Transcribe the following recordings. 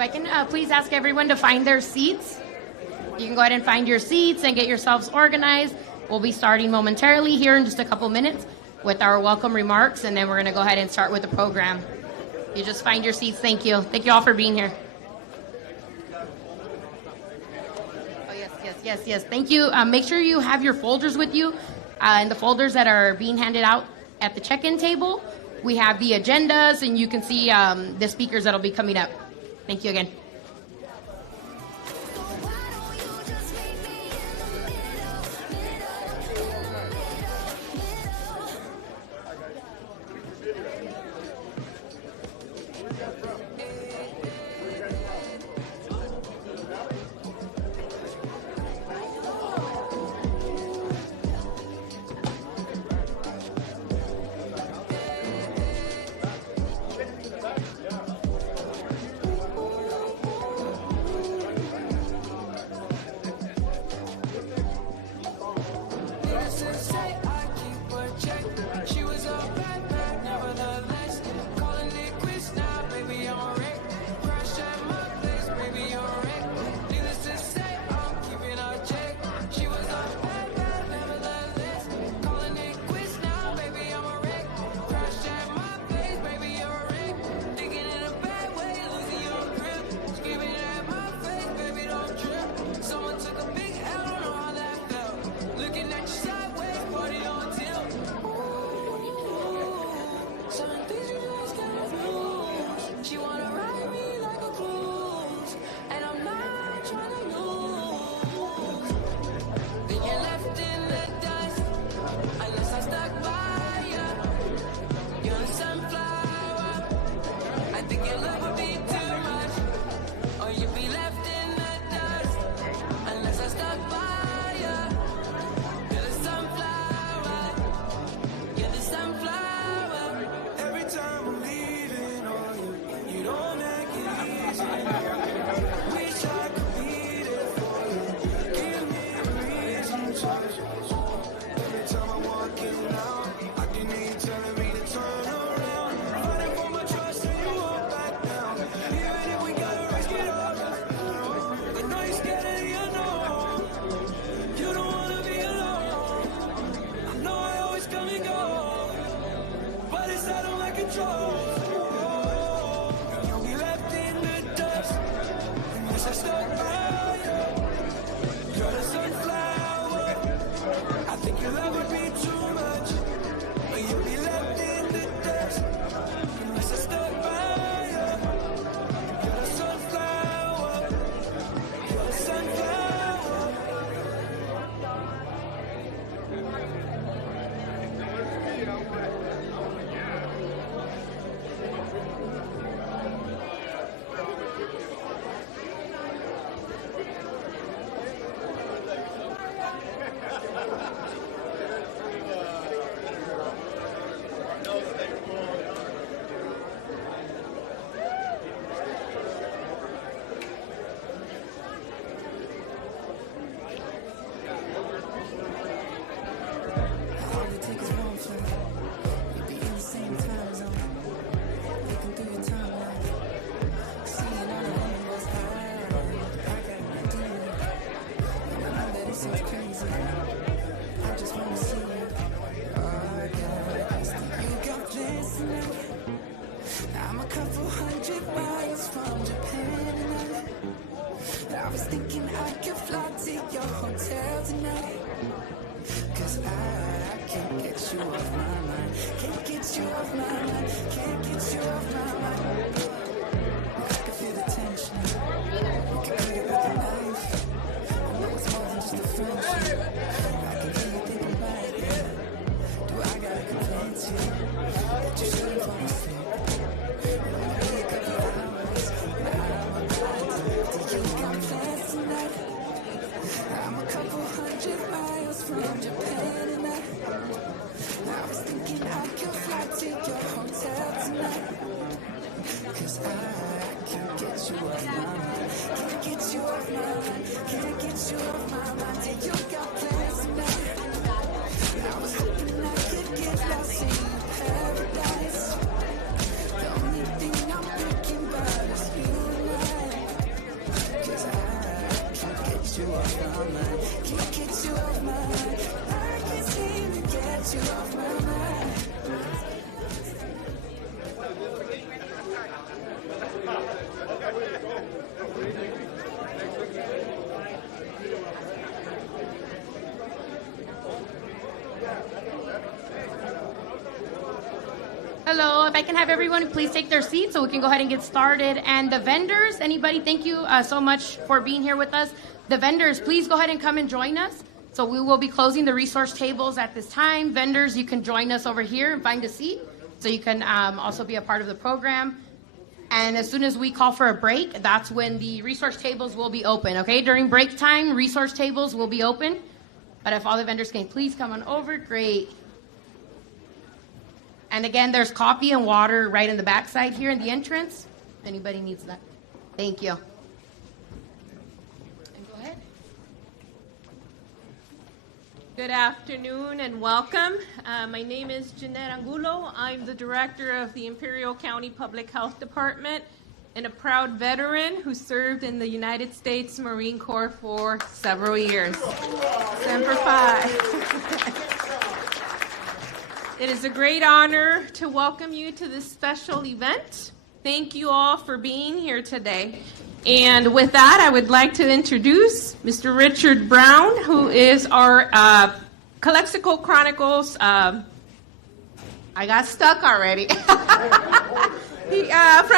If I can please ask everyone to find their seats. You can go ahead and find your seats and get yourselves organized. We'll be starting momentarily here in just a couple minutes with our welcome remarks, and then we're going to go ahead and start with the program. You just find your seats. Thank you. Thank you all for being here. Oh, yes. Thank you. Make sure you have your folders with you, and the folders that are being handed out at the check-in table. We have the agendas, and you can see the speakers that'll be coming up. Thank you again. your hotel tonight. 'Cause I can't get you off my mind. Can't get you off my mind. Can't get you off my mind. I can feel the tension. You can cut it with a knife. I know it's more than just a friendship. I can hear you thinking about it. Do I gotta convince you that you shouldn't fall asleep? It might be a couple hours, but I'm about to you got plans tonight. I'm a couple hundred miles from Japan and I was thinking I could fly to your hotel tonight. 'Cause I can't get you off my mind. Can't get you off my mind. Can't get you off my mind. Till you got plans tonight. I was hoping I could get lost in your paradise. The only thing I'm thinking about is you and I. 'Cause I can't get you off my mind. Can't get you off my mind. I can't seem to get you off my mind. Hello, if I can have everyone please take their seats so we can go ahead and get started. And the vendors, anybody, thank you so much for being here with us. The vendors, please go ahead and come and join us. So we will be closing the resource tables at this time. Vendors, you can join us over here and find a seat so you can also be a part of the program. And as soon as we call for a break, that's when the resource tables will be open, okay? During break time, resource tables will be open. But if all the vendors can please come on over, great. And again, there's coffee and water right in the backside here in the entrance. If anybody needs that. Thank you. And go ahead. Good afternoon and welcome. My name is Jeanette Angulo. I'm the director of the Imperial County Public Health Department and a proud veteran who served in the United States Marine Corps for several years. Semper Fi. It is a great honor to welcome you to this special event. Thank you all for being here today. And with that, I would like to introduce Mr. Richard Brown, who is our Calexico Chronicles. I got stuck already. From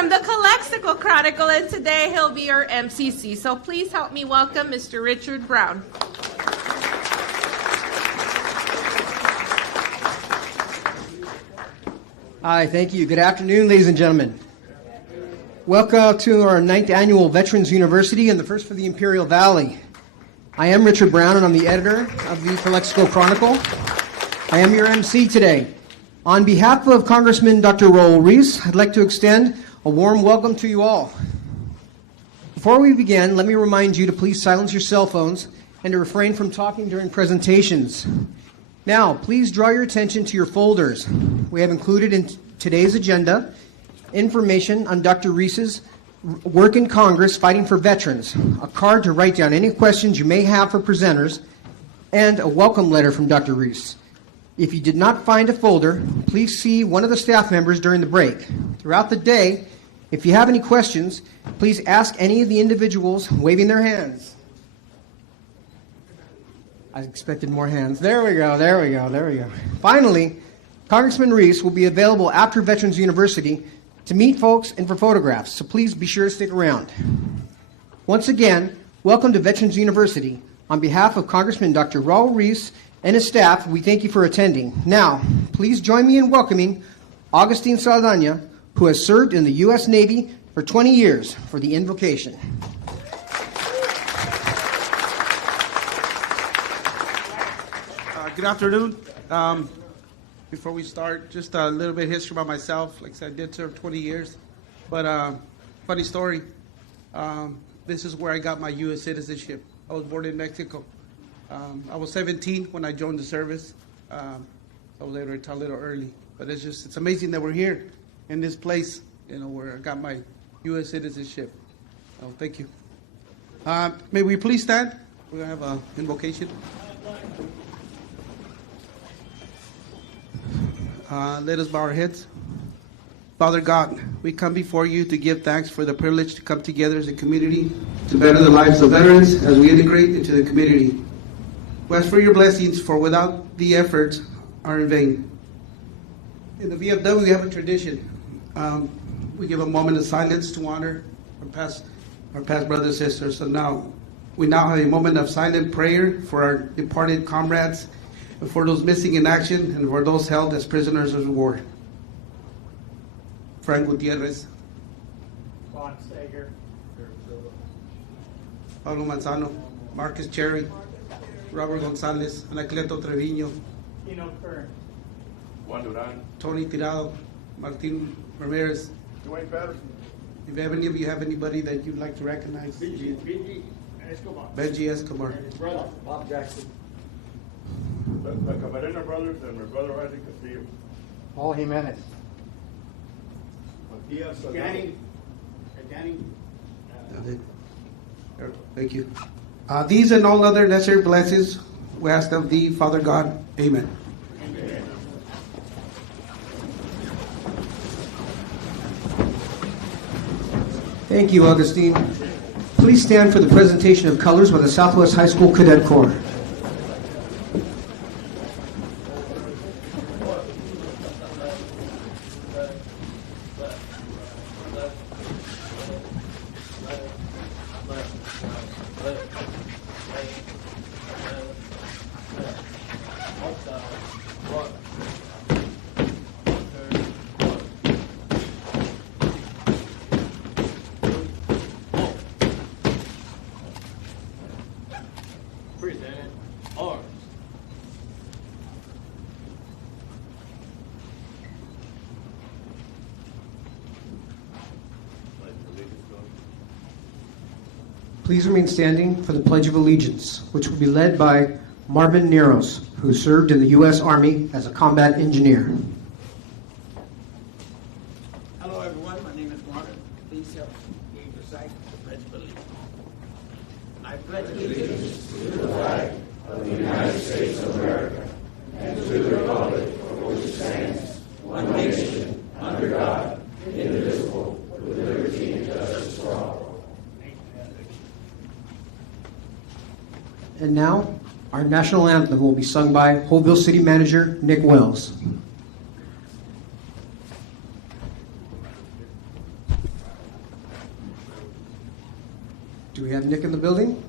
the Calexico Chronicle, and today he'll be our MCC. So please help me welcome Mr. Richard Brown. Hi, thank you. Good afternoon, ladies and gentlemen. Welcome to our 9th annual Veterans University and the first for the Imperial Valley. I am Richard Brown and I'm the editor of the Calexico Chronicle. I am your MC today. On behalf of Congressman Dr. Raul Ruiz, I'd like to extend a warm welcome to you all. Before we begin, let me remind you to please silence your cell phones and to refrain from talking during presentations. Now, please draw your attention to your folders. We have included in today's agenda information on Dr. Ruiz's work in Congress fighting for veterans, a card to write down any questions you may have for presenters, and a welcome letter from Dr. Ruiz. If you did not find a folder, please see one of the staff members during the break. Throughout the day, if you have any questions, please ask any of the individuals waving their hands. I expected more hands. There we go, there we go, there we go. Finally, Congressman Ruiz will be available after Veterans University to meet folks and for photographs, so please be sure to stick around. Once again, welcome to Veterans University. On behalf of Congressman Dr. Raul Ruiz and his staff, we thank you for attending. Now, please join me in welcoming Augustine Saldana, who has served in the U.S. Navy for 20 years, for the invocation. Good afternoon. Before we start, just a little bit of history about myself. Like I said, I did serve 20 years. But funny story, this is where I got my U.S. citizenship. I was born in Mexico. I was 17 when I joined the service. I was able to retire a little early. But it's amazing that we're here in this place, where I got my U.S. citizenship. Oh, thank you. May we please stand? We're going to have an invocation. Let us bow our heads. Father God, we come before you to give thanks for the privilege to come together as a community to better the lives of veterans as we integrate into the community. We ask for your blessings, for without the efforts are in vain. In the VFW, we have a tradition. We give a moment of silence to honor our past brothers and sisters. So we now have a moment of silent prayer for our departed comrades, and for those missing in action, and for those held as prisoners of war. Frank Gutierrez, Juan Sager, Pablo Manzano, Marcus Cherry, Robert Gonzalez, Anacleto Treviño, Tino Kern, Juan Duran, Tony Tirado, Martin Ramirez. Dwayne Patterson, If any of you have anybody that you'd like to recognize, Benji Escobar, Benji Escobar. and his brother, Bob Jackson, the Camarena brothers, and my brother Isaac Castillo. Paul Jimenez, Danny. That's it. Thank you. These and all other necessary blessings we ask of thee, Father God. Amen. Thank you, Augustine. Please stand for the presentation of colors by the Southwest High School Cadet Corps. Present arms. Please remain standing for the Pledge of Allegiance, which will be led by Marvin Neros, who served in the U.S. Army as a combat engineer. Hello, everyone. My name is Marvin. Please help me recite the Pledge of Allegiance. I pledge allegiance to the flag of the United States of America and to the republic for which it stands, one nation, under God, indivisible, with liberty and justice for all. And now, our national anthem will be sung by Holville City Manager Nick Wells. Do we have Nick in the building?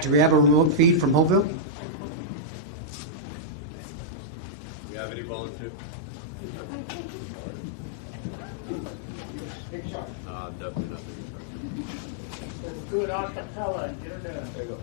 Do we have a remote feed from Holville? Do you have any volunteers? Definitely not. do it a cappella and get her done. There you go.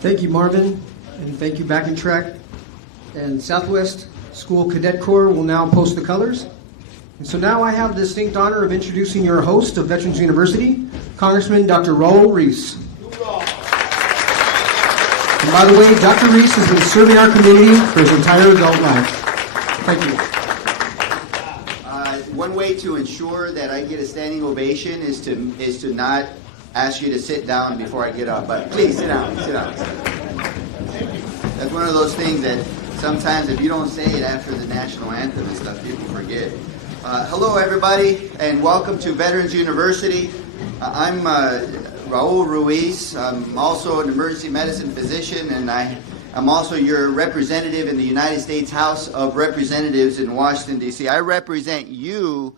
Thank you, Marvin, and thank you, Back and Track. And Southwest School Cadet Corps will now post the colors. And so now I have the distinct honor of introducing your host of Veterans University, Congressman Dr. Raul Ruiz. And by the way, Dr. Ruiz has been serving our community for his entire adult life. Thank you. One way to ensure that I get a standing ovation is to not ask you to sit down before I get up. But please sit down. Sit down. That's one of those things that sometimes if you don't say it after the national anthem and stuff, people forget. Hello, everybody, and welcome to Veterans University. I'm Raul Ruiz. I'm also an emergency medicine physician, and I'm also your representative in the United States House of Representatives in Washington, D.C. I represent you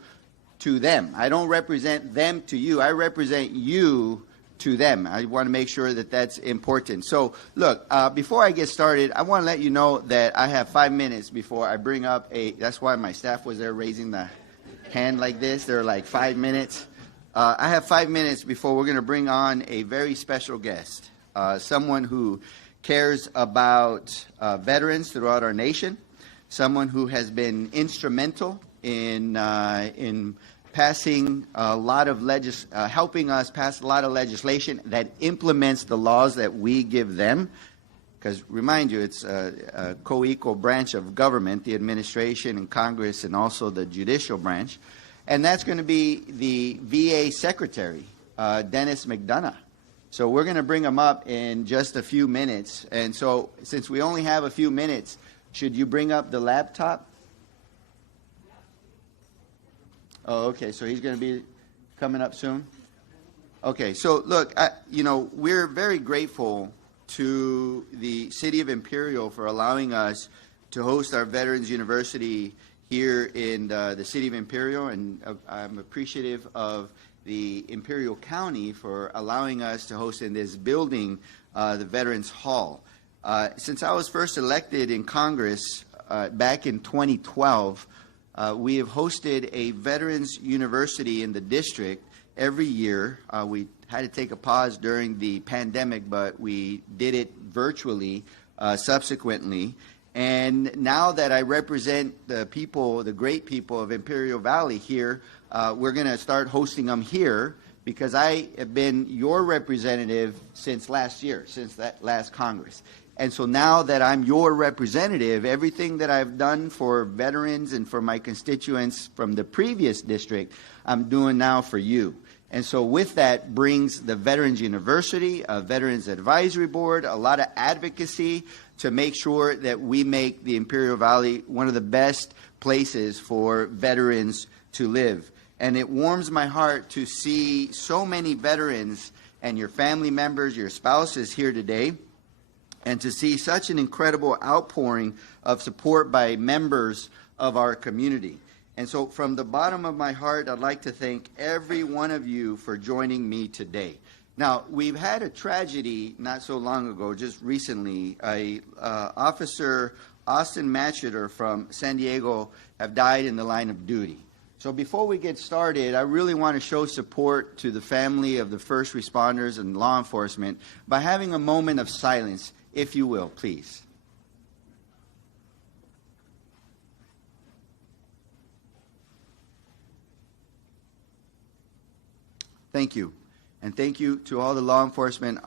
to them. I don't represent them to you. I represent you to them. I want to make sure that that's important. So, look, before I get started, I want to let you know that I have 5 minutes before I bring up that's why my staff was there raising the hand like this. They're like 5 minutes. I have 5 minutes before we're going to bring on a very special guest, someone who cares about veterans throughout our nation, someone who has been instrumental in passing a lot of helping us pass a lot of legislation that implements the laws that we give them. Because remind you, it's a co-equal branch of government, the administration and Congress, and also the judicial branch, and that's going to be the VA Secretary, Dennis McDonough. So we're going to bring him up in just a few minutes. And so since we only have a few minutes, should you bring up the laptop? Oh, okay. So he's going to be coming up soon? Okay. So look, we're very grateful to the City of Imperial for allowing us to host our Veterans University here in the City of Imperial. And I'm appreciative of the Imperial County for allowing us to host in this building, the Veterans Hall. Since I was first elected in Congress back in 2012, we have hosted a Veterans University in the district every year. We had to take a pause during the pandemic, but we did it virtually subsequently. And now that I represent the people, the great people of Imperial Valley here, we're going to start hosting them here because I have been your representative since last year, since that last Congress. And so now that I'm your representative, everything that I've done for veterans and for my constituents from the previous district, I'm doing now for you. And so with that brings the Veterans University, a Veterans Advisory Board, a lot of advocacy to make sure that we make the Imperial Valley one of the best places for veterans to live. And it warms my heart to see so many veterans and your family members, your spouses here today, and to see such an incredible outpouring of support by members of our community. And so from the bottom of my heart, I'd like to thank every one of you for joining me today. Now, we've had a tragedy not so long ago, just recently. Officer Austin Matcheter from San Diego have died in the line of duty. So before we get started, I really want to show support to the family of the first responders and law enforcement by having a moment of silence, if you will, please. Thank you. And thank you to all the law enforcement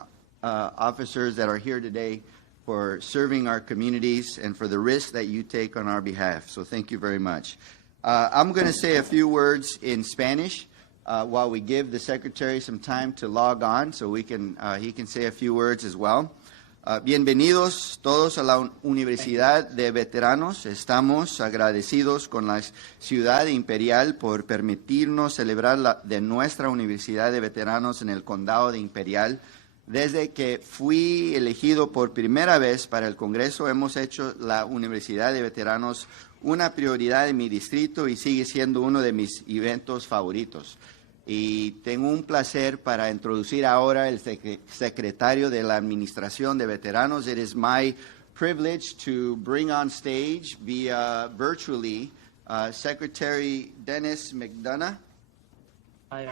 officers that are here today for serving our communities and for the risk that you take on our behalf. So thank you very much. I'm going to say a few words in Spanish while we give the Secretary some time to log on so he can say a few words as well. Bienvenidos todos a la Universidad de Veteranos. Estamos agradecidos con la Ciudad Imperial por permitirnos celebrar de nuestra Universidad de Veteranos en el Condado de Imperial. Desde que fui elegido por primera vez para el Congreso, hemos hecho la Universidad de Veteranos una prioridad en mi distrito y sigue siendo uno de mis eventos favoritos. Y tengo un placer para introducir ahora el secretario de la Administración de Veteranos. It is my privilege to bring on stage via virtually Secretary Dennis McDonough. And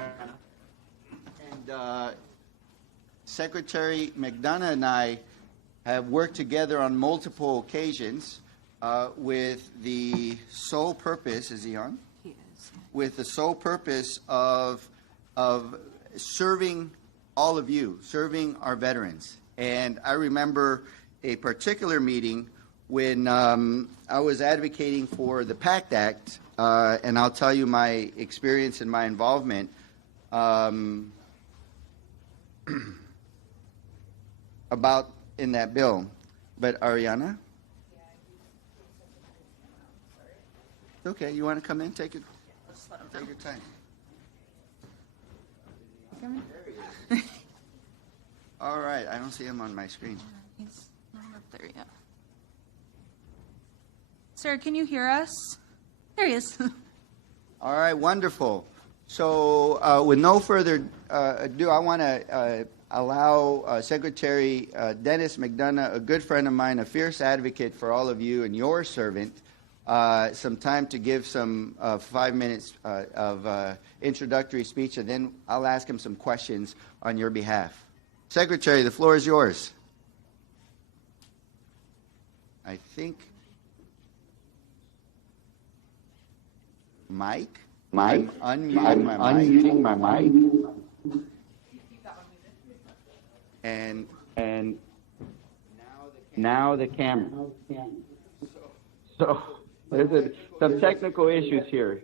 Secretary McDonough and I have worked together on multiple occasions with the sole purpose, is he on? with the sole purpose of serving all of you, serving our veterans. And I remember a particular meeting when I was advocating for the PACT Act, and I'll tell you my experience and my involvement. About in that bill. But Ariana? Okay, you want to come in? Take your time. All right, I don't see him on my screen. He's not up there yet. Sir, can you hear us? There he is. All right, wonderful. So with no further ado, I want to allow Secretary Dennis McDonough, a good friend of mine, a fierce advocate for all of you and your servant, some time to give some 5 minutes of introductory speech, and then I'll ask him some questions on your behalf. Secretary, the floor is yours. I think Mike? I'm unmuting my mic. And now the camera. So there's some technical issues here.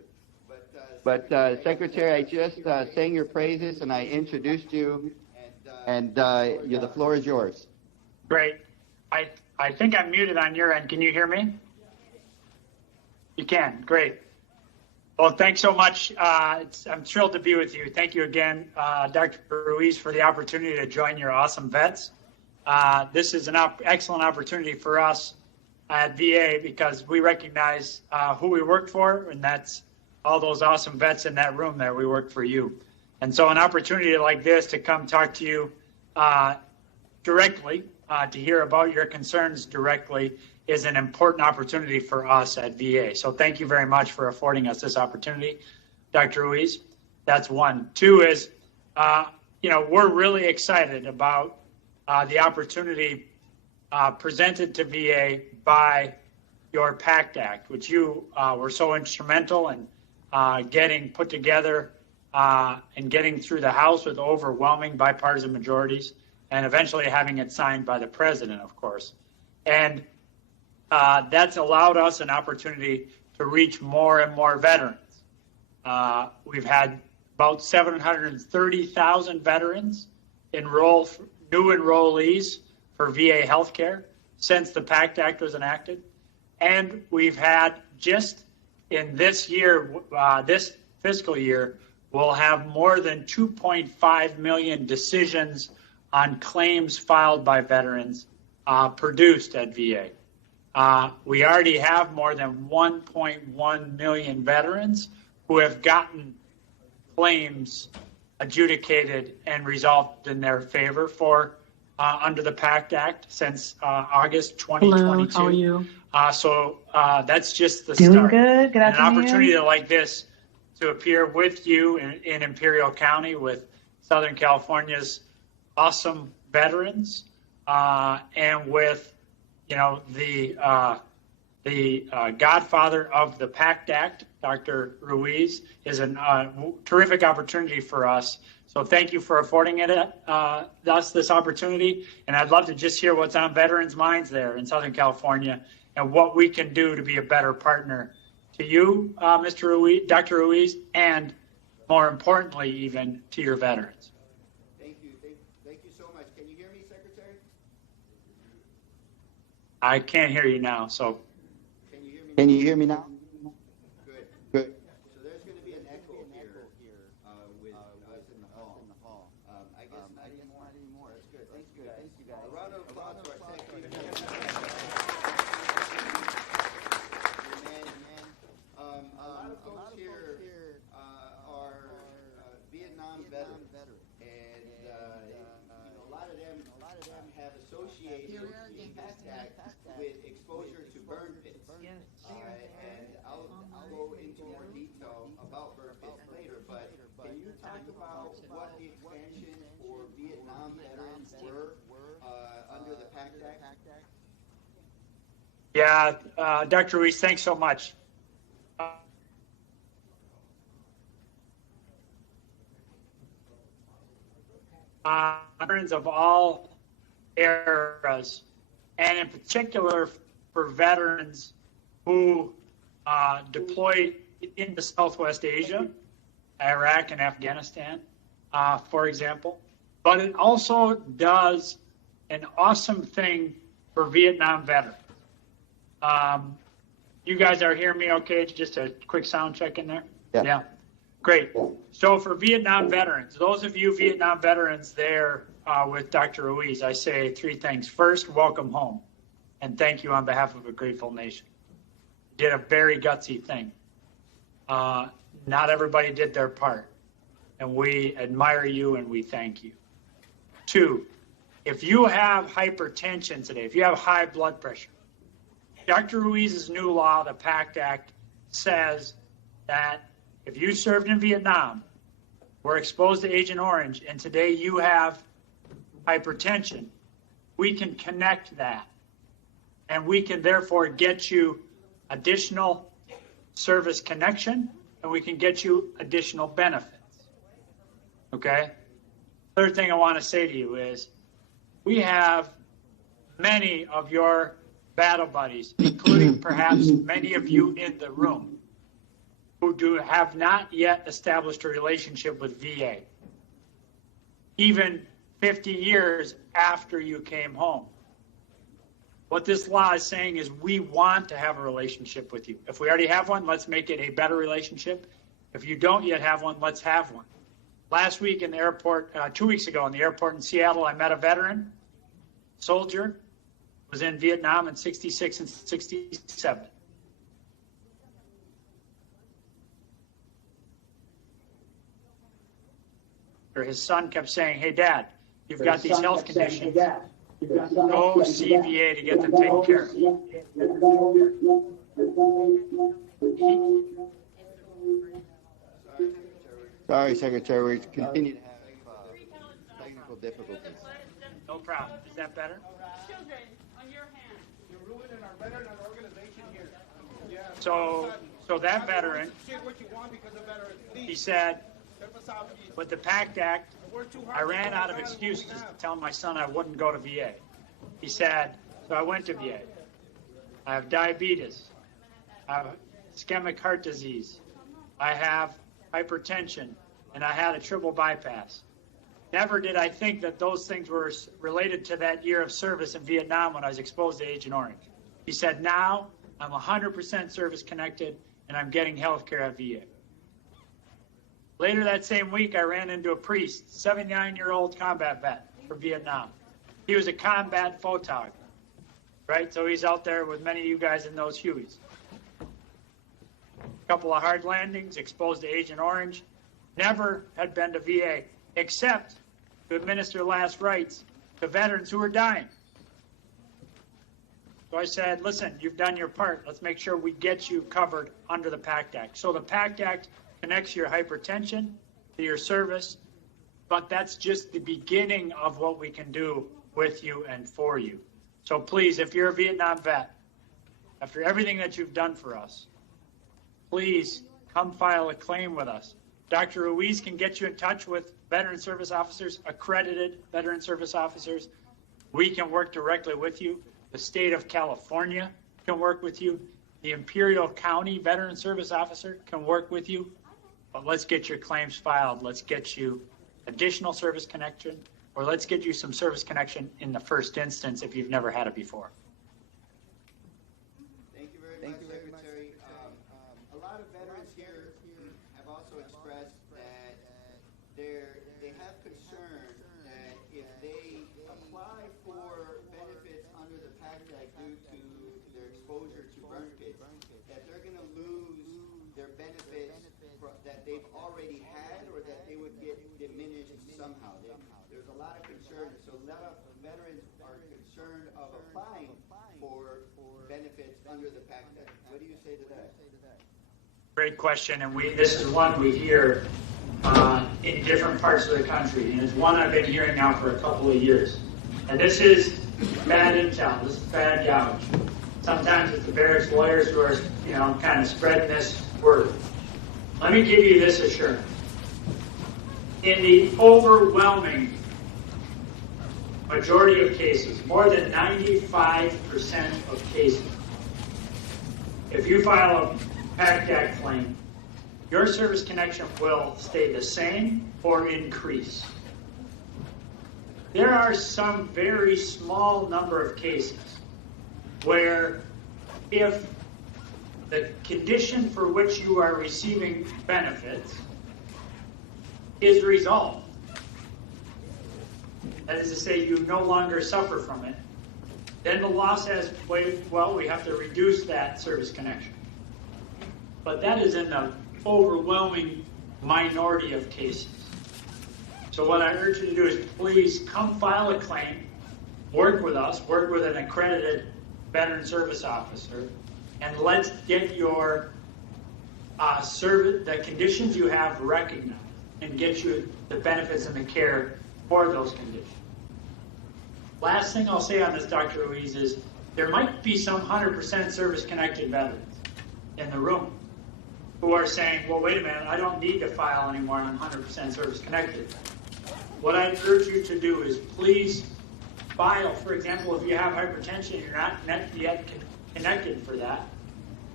But Secretary, I just sang your praises and I introduced you, and the floor is yours. Great. I think I'm muted on your end. Can you hear me? You can. Great. Well, thanks so much. I'm thrilled to be with you. Thank you again, Dr. Ruiz, for the opportunity to join your awesome vets. This is an excellent opportunity for us at VA because we recognize who we work for, and that's all those awesome vets in that room there. We work for you. And so an opportunity like this to come talk to you directly, to hear about your concerns directly, is an important opportunity for us at VA. So thank you very much for affording us this opportunity, Dr. Ruiz. That's one. Two is, we're really excited about the opportunity presented to VA by your PACT Act, which you were so instrumental in getting put together and getting through the House with overwhelming bipartisan majorities, and eventually having it signed by the president, of course. And that's allowed us an opportunity to reach more and more veterans. We've had about 730,000 veterans enroll, new enrollees for VA healthcare since the PACT Act was enacted. And we've had, just in this year, this fiscal year, we'll have more than 2.5 million decisions on claims filed by veterans produced at VA. We already have more than 1.1 million veterans who have gotten claims adjudicated and resolved in their favor for under the PACT Act since August 2022. Hello, how are you? So that's just the Doing start. good. Good An afternoon. opportunity like this to appear with you in Imperial County with Southern California's awesome veterans and with the godfather of the PACT Act, Dr. Ruiz, is a terrific opportunity for us. So thank you for affording us this opportunity. And I'd love to just hear what's on veterans' minds there in Southern California and what we can do to be a better partner to you, Mr. Ruiz, Dr. Ruiz, and more importantly, even to your veterans. Thank you so much. Can you hear me, Secretary? I can't hear you now, so. Can you hear me now? Good. So there's going to be an echo here with us in the hall. I guess not anymore. That's good. Thank you guys. A round of applause to our secretary. A lot of folks here are Vietnam veterans, and a lot of them have associated the PACT Act with exposure to burn pits. And I'll go into more detail about burn pits later, but can you talk about what the expansion for Vietnam veterans were under the PACT Act? Yeah, Dr. Ruiz, thanks so much. veterans of all eras, and in particular for veterans who deployed into Southwest Asia, Iraq and Afghanistan, for example. But it also does an awesome thing for Vietnam veterans. You guys are hearing me okay? Just a quick sound check in there? Yeah. Great. So for Vietnam veterans, those of you Vietnam veterans there with Dr. Ruiz, I say three things. First, welcome home, and thank you on behalf of a grateful nation. You did a very gutsy thing. Not everybody did their part, and we admire you and we thank you. Two, if you have hypertension today, if you have high blood pressure, Dr. Ruiz's new law, the PACT Act, says that if you served in Vietnam, were exposed to Agent Orange, and today you have hypertension, we can connect that. And we can therefore get you additional service connection, and we can get you additional benefits. Okay? Third thing I want to say to you is we have many of your battle buddies, including perhaps many of you in the room, who have not yet established a relationship with VA, even 50 years after you came home. What this law is saying is we want to have a relationship with you. If we already have one, let's make it a better relationship. If you don't yet have one, let's have one. Last week in the airport, 2 weeks ago in the airport in Seattle, I met a veteran, soldier, was in Vietnam in 66 and 67. His son kept saying, "Hey, Dad, you've got these health conditions. Go see VA to get them taken care of." Sorry, Secretary. We continue to have technical difficulties. No problem. Is that better? Children, on your hand. You're ruining our veteran and organization here. Yeah. So that veteran, What you want because of veterans. he said, with the PACT Act, I ran out of excuses to tell my son I wouldn't go to VA. He said, so I went to VA. I have diabetes. I have ischemic heart disease. I have hypertension, and I had a triple bypass. Never did I think that those things were related to that year of service in Vietnam when I was exposed to Agent Orange. He said, now I'm 100% service connected, and I'm getting health care at VA. Later that same week, I ran into a priest, 79-year-old combat vet from Vietnam. He was a combat photographer, right? So he's out there with many of you guys in those Hueys. A couple of hard landings, exposed to Agent Orange. Never had been to VA, except to administer last rites to veterans who were dying. So I said, listen, you've done your part. Let's make sure we get you covered under the PACT Act. So the PACT Act connects your hypertension to your service, but that's just the beginning of what we can do with you and for you. So please, if you're a Vietnam vet, after everything that you've done for us, please come file a claim with us. Dr. Ruiz can get you in touch with veteran service officers, accredited veteran service officers. We can work directly with you. The state of California can work with you. The Imperial County veteran service officer can work with you. But let's get your claims filed. Let's get you additional service connection, or let's get you some service connection in the first instance if you've never had it before. Thank you very much, Secretary. A lot of veterans here have also expressed that they have concern that if they apply for benefits under the PACT Act due to their exposure to burn pits, that they're going to lose their benefits that they've already had, or that they would get diminished somehow. There's a lot of concern. So a lot of veterans are concerned of applying for benefits under the PACT Act. What do you say to that? Great question, and this is one we hear in different parts of the country, and it's one I've been hearing now for a couple of years. And this is bad intel. This is bad gouge. Sometimes it's the barracks lawyers who are, kind of spreading this word. Let me give you this assurance. In the overwhelming majority of cases, more than 95% of cases, if you file a PACT Act claim, your service connection will stay the same or increase. There are some very small number of cases where if the condition for which you are receiving benefits is resolved, that is to say you no longer suffer from it, then the law says, well, we have to reduce that service connection. But that is in the overwhelming minority of cases. So what I urge you to do is please come file a claim, work with us, work with an accredited veteran service officer, and let's get your the conditions you have recognized and get you the benefits and the care for those conditions. Last thing I'll say on this, Dr. Ruiz, is there might be some 100% service-connected veterans in the room who are saying, well, wait a minute, I don't need to file anymore, I'm 100% service-connected. What I urge you to do is please file. For example, if you have hypertension and you're not yet connected for that,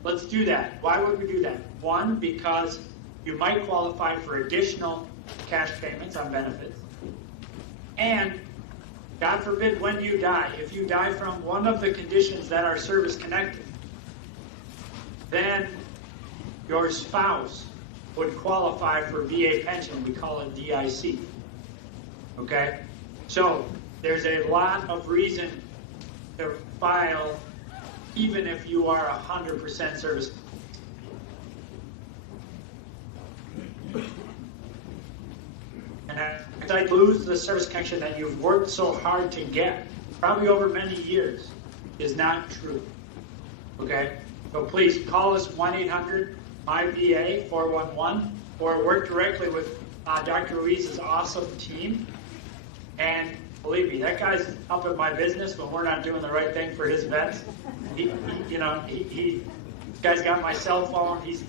let's do that. Why would we do that? One, because you might qualify for additional cash payments on benefits. And God forbid when you die, if you die from one of the conditions that are service-connected, then your spouse would qualify for VA pension. We call it DIC. Okay? So there's a lot of reason to file even if you are 100% service. And I lose the service connection that you've worked so hard to get, probably over many years, is not true. Okay? So please call us 1-800-MY-VA-411 or work directly with Dr. Ruiz's awesome team. And believe me, that guy's up at my business when we're not doing the right thing for his vets. This guy's got my cell phone. He's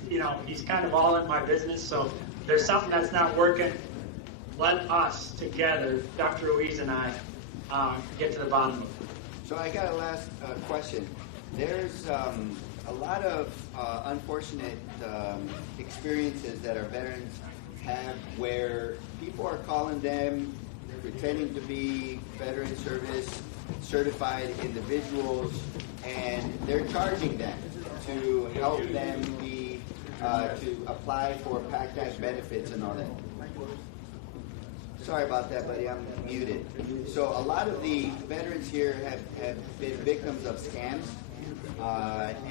kind of all in my business. So if there's something that's not working, let us together, Dr. Ruiz and I, get to the bottom of it. So I got a last question. There's a lot of unfortunate experiences that our veterans have where people are calling them pretending to be veteran service certified individuals, and they're charging them to help them be to apply for PACT Act benefits and all that. Sorry about that, buddy. I'm muted. So a lot of the veterans here have been victims of scams,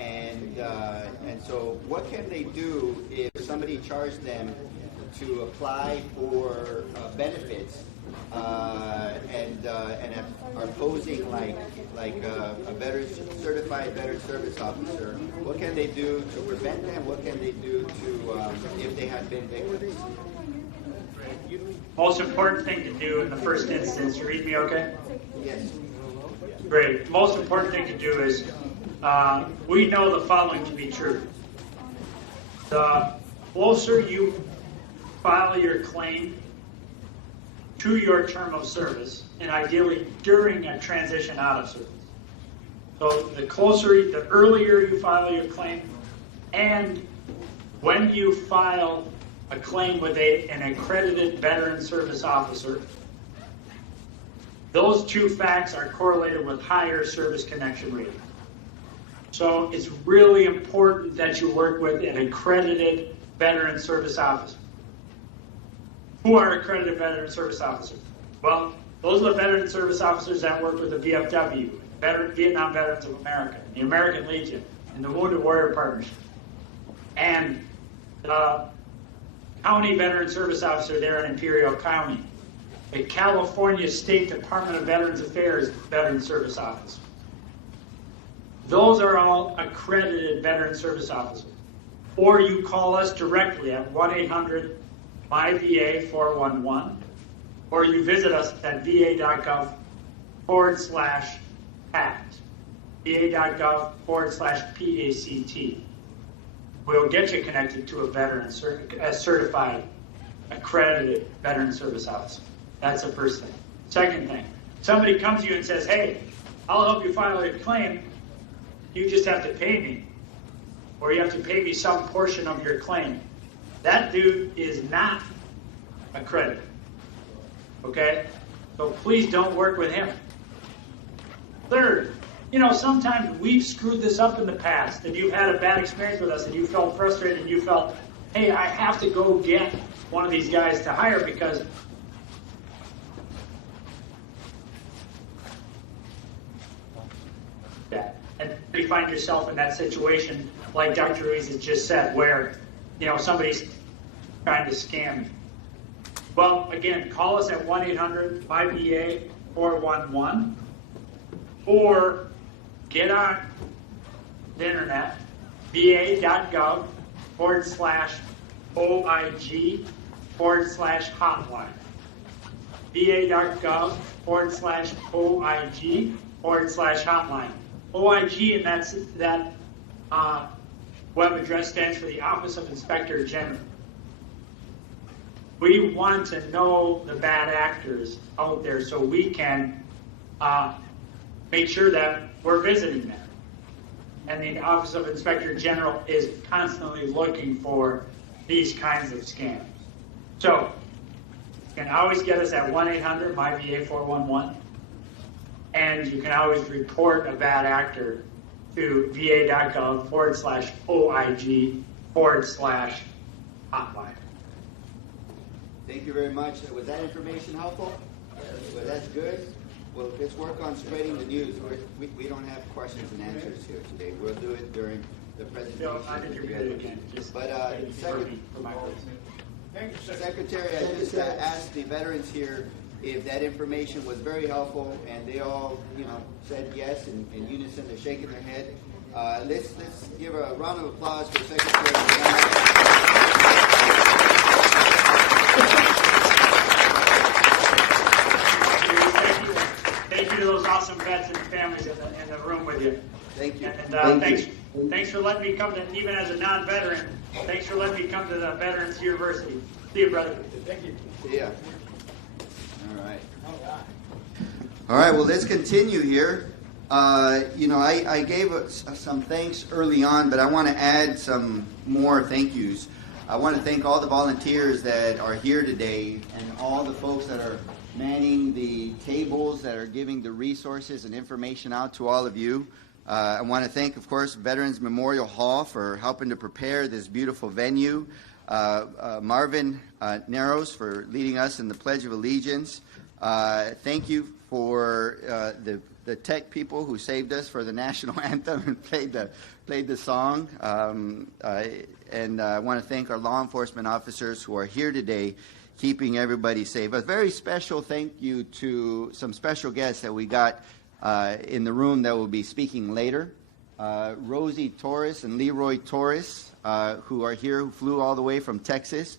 and so what can they do if somebody charged them to apply for benefits and are posing like a certified veteran service officer? What can they do to prevent them? What can they do to if they have been victims? Most important thing to do in the first instance, you read me okay? Yes. Great. Most important thing to do is, we know the following to be true. The closer you file your claim to your term of service, and ideally during a transition out of service. So the earlier you file your claim, and when you file a claim with an accredited veteran service officer, those two facts are correlated with higher service connection rate. So it's really important that you work with an accredited veteran service officer. Who are accredited veteran service officers? Well, those are the veteran service officers that work with the VFW, Vietnam Veterans of America, the American Legion, and the Wounded Warrior Partnership. And the County Veteran Service Officer there in Imperial County, a California State Department of Veterans Affairs Veteran Service Officer. Those are all accredited veteran service officers. Or you call us directly at 1-800-MY-VA-411, or you visit us at va.gov/PACT, va.gov/PACT. We'll get you connected to a veteran, a certified, accredited veteran service officer. That's the first thing. Second thing, somebody comes to you and says, hey, I'll help you file a claim, you just have to pay me, or you have to pay me some portion of your claim. That dude is not accredited, okay? So please don't work with him. Third, sometimes we've screwed this up in the past, and you've had a bad experience with us, and you felt frustrated, and you felt, hey, I have to go get one of these guys to hire because that. And you find yourself in that situation, like Dr. Ruiz has just said, where, somebody's trying to scam you. Well, again, call us at 1-800-MY-VA-411, or get on the internet, va.gov/OIG/hotline. va.gov/OIG/hotline. OIG, and that web address stands for the Office of Inspector General. We want to know the bad actors out there so we can make sure that we're visiting them. And the Office of Inspector General is constantly looking for these kinds of scams. So you can always get us at 1-800-MY-VA-411. And you can always report a bad actor to va.gov/OIG/hotline. Thank you very much. Was that information helpful? Well, that's good. Well, let's work on spreading the news. We don't have questions and answers here today. We'll do it during the presentation. I think you're good again. Secretary, I just asked the veterans here if that information was very helpful, and they all, said yes in unison. They're shaking their head. Let's give a round of applause for Secretary. Thank you to those awesome vets and families in the room with you. Thank you. And thanks for letting me come to, even as a non-veteran, thanks for letting me come to the Veterans University. See you, brother. Thank you. See ya. All right, well, let's continue here. I gave some thanks early on, but I want to add some more thank yous. I want to thank all the volunteers that are here today and all the folks that are manning the tables, that are giving the resources and information out to all of you. I want to thank, of course, Veterans Memorial Hall for helping to prepare this beautiful venue. Marvin Narrows for leading us in the Pledge of Allegiance. Thank you for the tech people who saved us for the national anthem and played the song. And I want to thank our law enforcement officers who are here today, keeping everybody safe. A very special thank you to some special guests that we got in the room that will be speaking later. Rosie Torres and Leroy Torres, who are here, who flew all the way from Texas.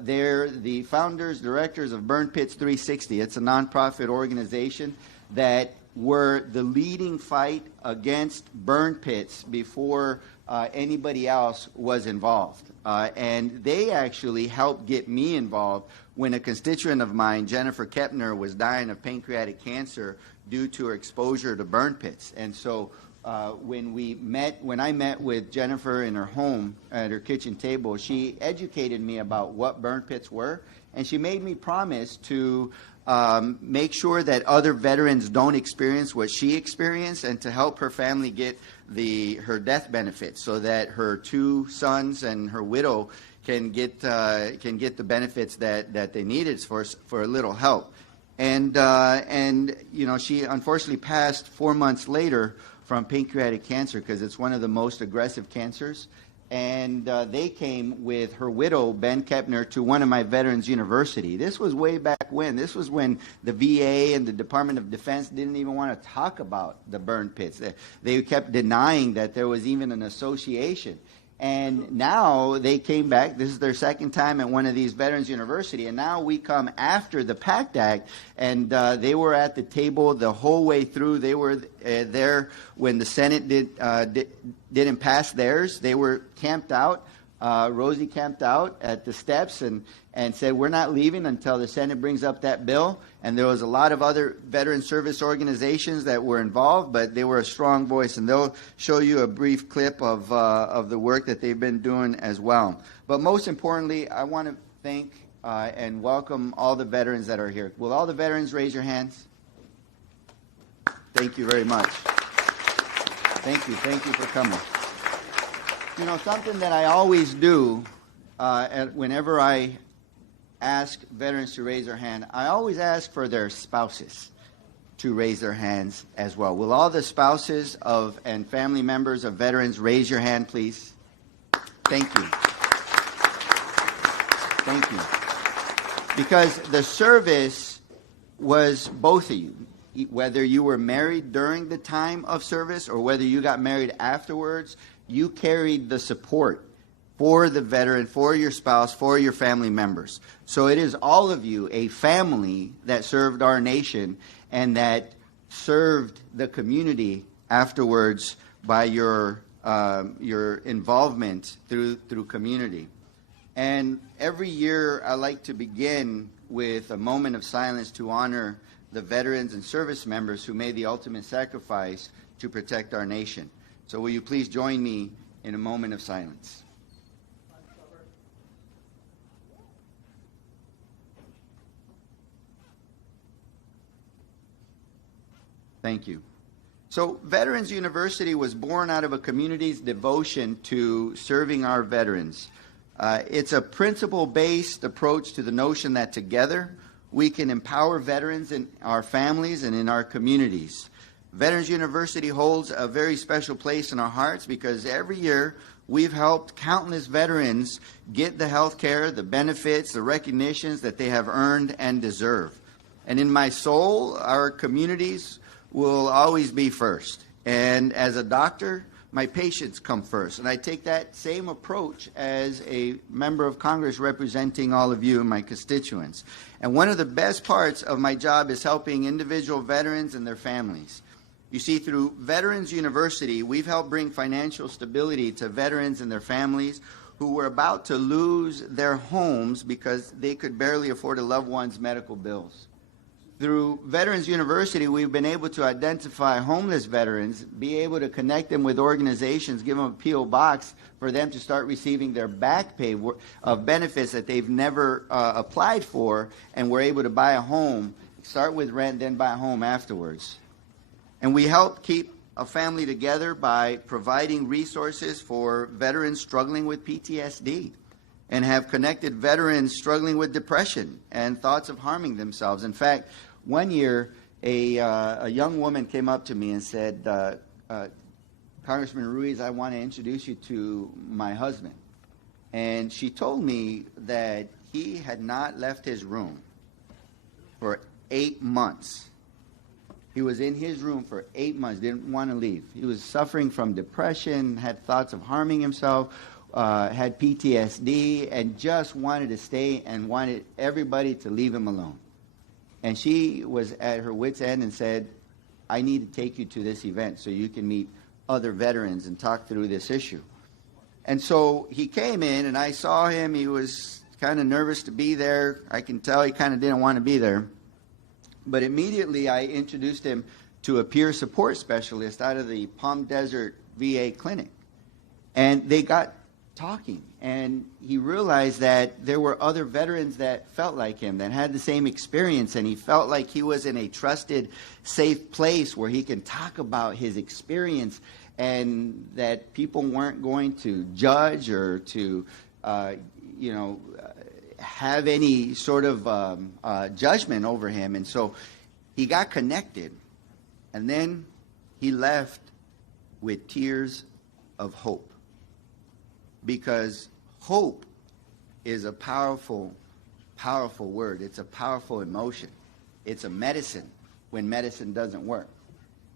They're the founders, directors of Burn Pits 360. It's a nonprofit organization that were the leading fight against burn pits before anybody else was involved. And they actually helped get me involved when a constituent of mine, Jennifer Kepner, was dying of pancreatic cancer due to her exposure to burn pits. And so when I met with Jennifer in her home at her kitchen table, she educated me about what burn pits were, and she made me promise to make sure that other veterans don't experience what she experienced, and to help her family get her death benefits, so that her two sons and her widow can get the benefits that they needed for a little help. And she unfortunately passed 4 months later from pancreatic cancer, because it's one of the most aggressive cancers. And they came with her widow, Ben Kepner, to one of my Veterans University. This was way back when. This was when the VA and the Department of Defense didn't even want to talk about the burn pits. They kept denying that there was even an association. And now they came back. This is their second time at one of these Veterans University. And now we come after the PACT Act, and they were at the table the whole way through. They were there when the Senate didn't pass theirs. They were camped out Rosie camped out at the steps and said, we're not leaving until the Senate brings up that bill. And there was a lot of other veteran service organizations that were involved, but they were a strong voice. And they'll show you a brief clip of the work that they've been doing as well. But most importantly, I want to thank and welcome all the veterans that are here. Will all the veterans raise your hands? Thank you very much. Thank you for coming. You know, something that I always do whenever I ask veterans to raise their hand, I always ask for their spouses to raise their hands as well. Will all the spouses of and family members of veterans raise your hand, please? Thank you. Thank you. Because the service was both of you. Whether you were married during the time of service or whether you got married afterwards, you carried the support for the veteran, for your spouse, for your family members. So it is all of you, a family that served our nation and that served the community afterwards by your involvement through community. And every year I like to begin with a moment of silence to honor the veterans and service members who made the ultimate sacrifice to protect our nation. So will you please join me in a moment of silence? Thank you. So Veterans University was born out of a community's devotion to serving our veterans. It's a principle-based approach to the notion that together we can empower veterans in our families and in our communities. Veterans University holds a very special place in our hearts because every year we've helped countless veterans get the health care, the benefits, the recognitions that they have earned and deserve. And in my soul, our communities will always be first. And as a doctor, my patients come first. And I take that same approach as a member of Congress representing all of you, my constituents. And one of the best parts of my job is helping individual veterans and their families. You see, through Veterans University, we've helped bring financial stability to veterans and their families who were about to lose their homes because they could barely afford a loved one's medical bills. Through Veterans University, we've been able to identify homeless veterans, be able to connect them with organizations, give them a P.O. box for them to start receiving their back pay of benefits that they've never applied for, and we're able to buy a home, start with rent, then buy a home afterwards. And we help keep a family together by providing resources for veterans struggling with PTSD, and have connected veterans struggling with depression and thoughts of harming themselves. In fact, one year, a young woman came up to me and said, Congressman Ruiz, I want to introduce you to my husband. And she told me that he had not left his room for 8 months. He was in his room for 8 months, didn't want to leave. He was suffering from depression, had thoughts of harming himself, had PTSD, and just wanted to stay and wanted everybody to leave him alone. And she was at her wit's end and said, I need to take you to this event so you can meet other veterans and talk through this issue. And so he came in, and I saw him. He was kind of nervous to be there. I can tell he kind of didn't want to be there. But immediately I introduced him to a peer support specialist out of the Palm Desert VA clinic. And they got talking, and he realized that there were other veterans that felt like him, that had the same experience, and he felt like he was in a trusted, safe place where he can talk about his experience, and that people weren't going to judge or to, have any sort of judgment over him. And so he got connected, and then he left with tears of hope. Because hope is a powerful, powerful word. It's a powerful emotion. It's a medicine when medicine doesn't work.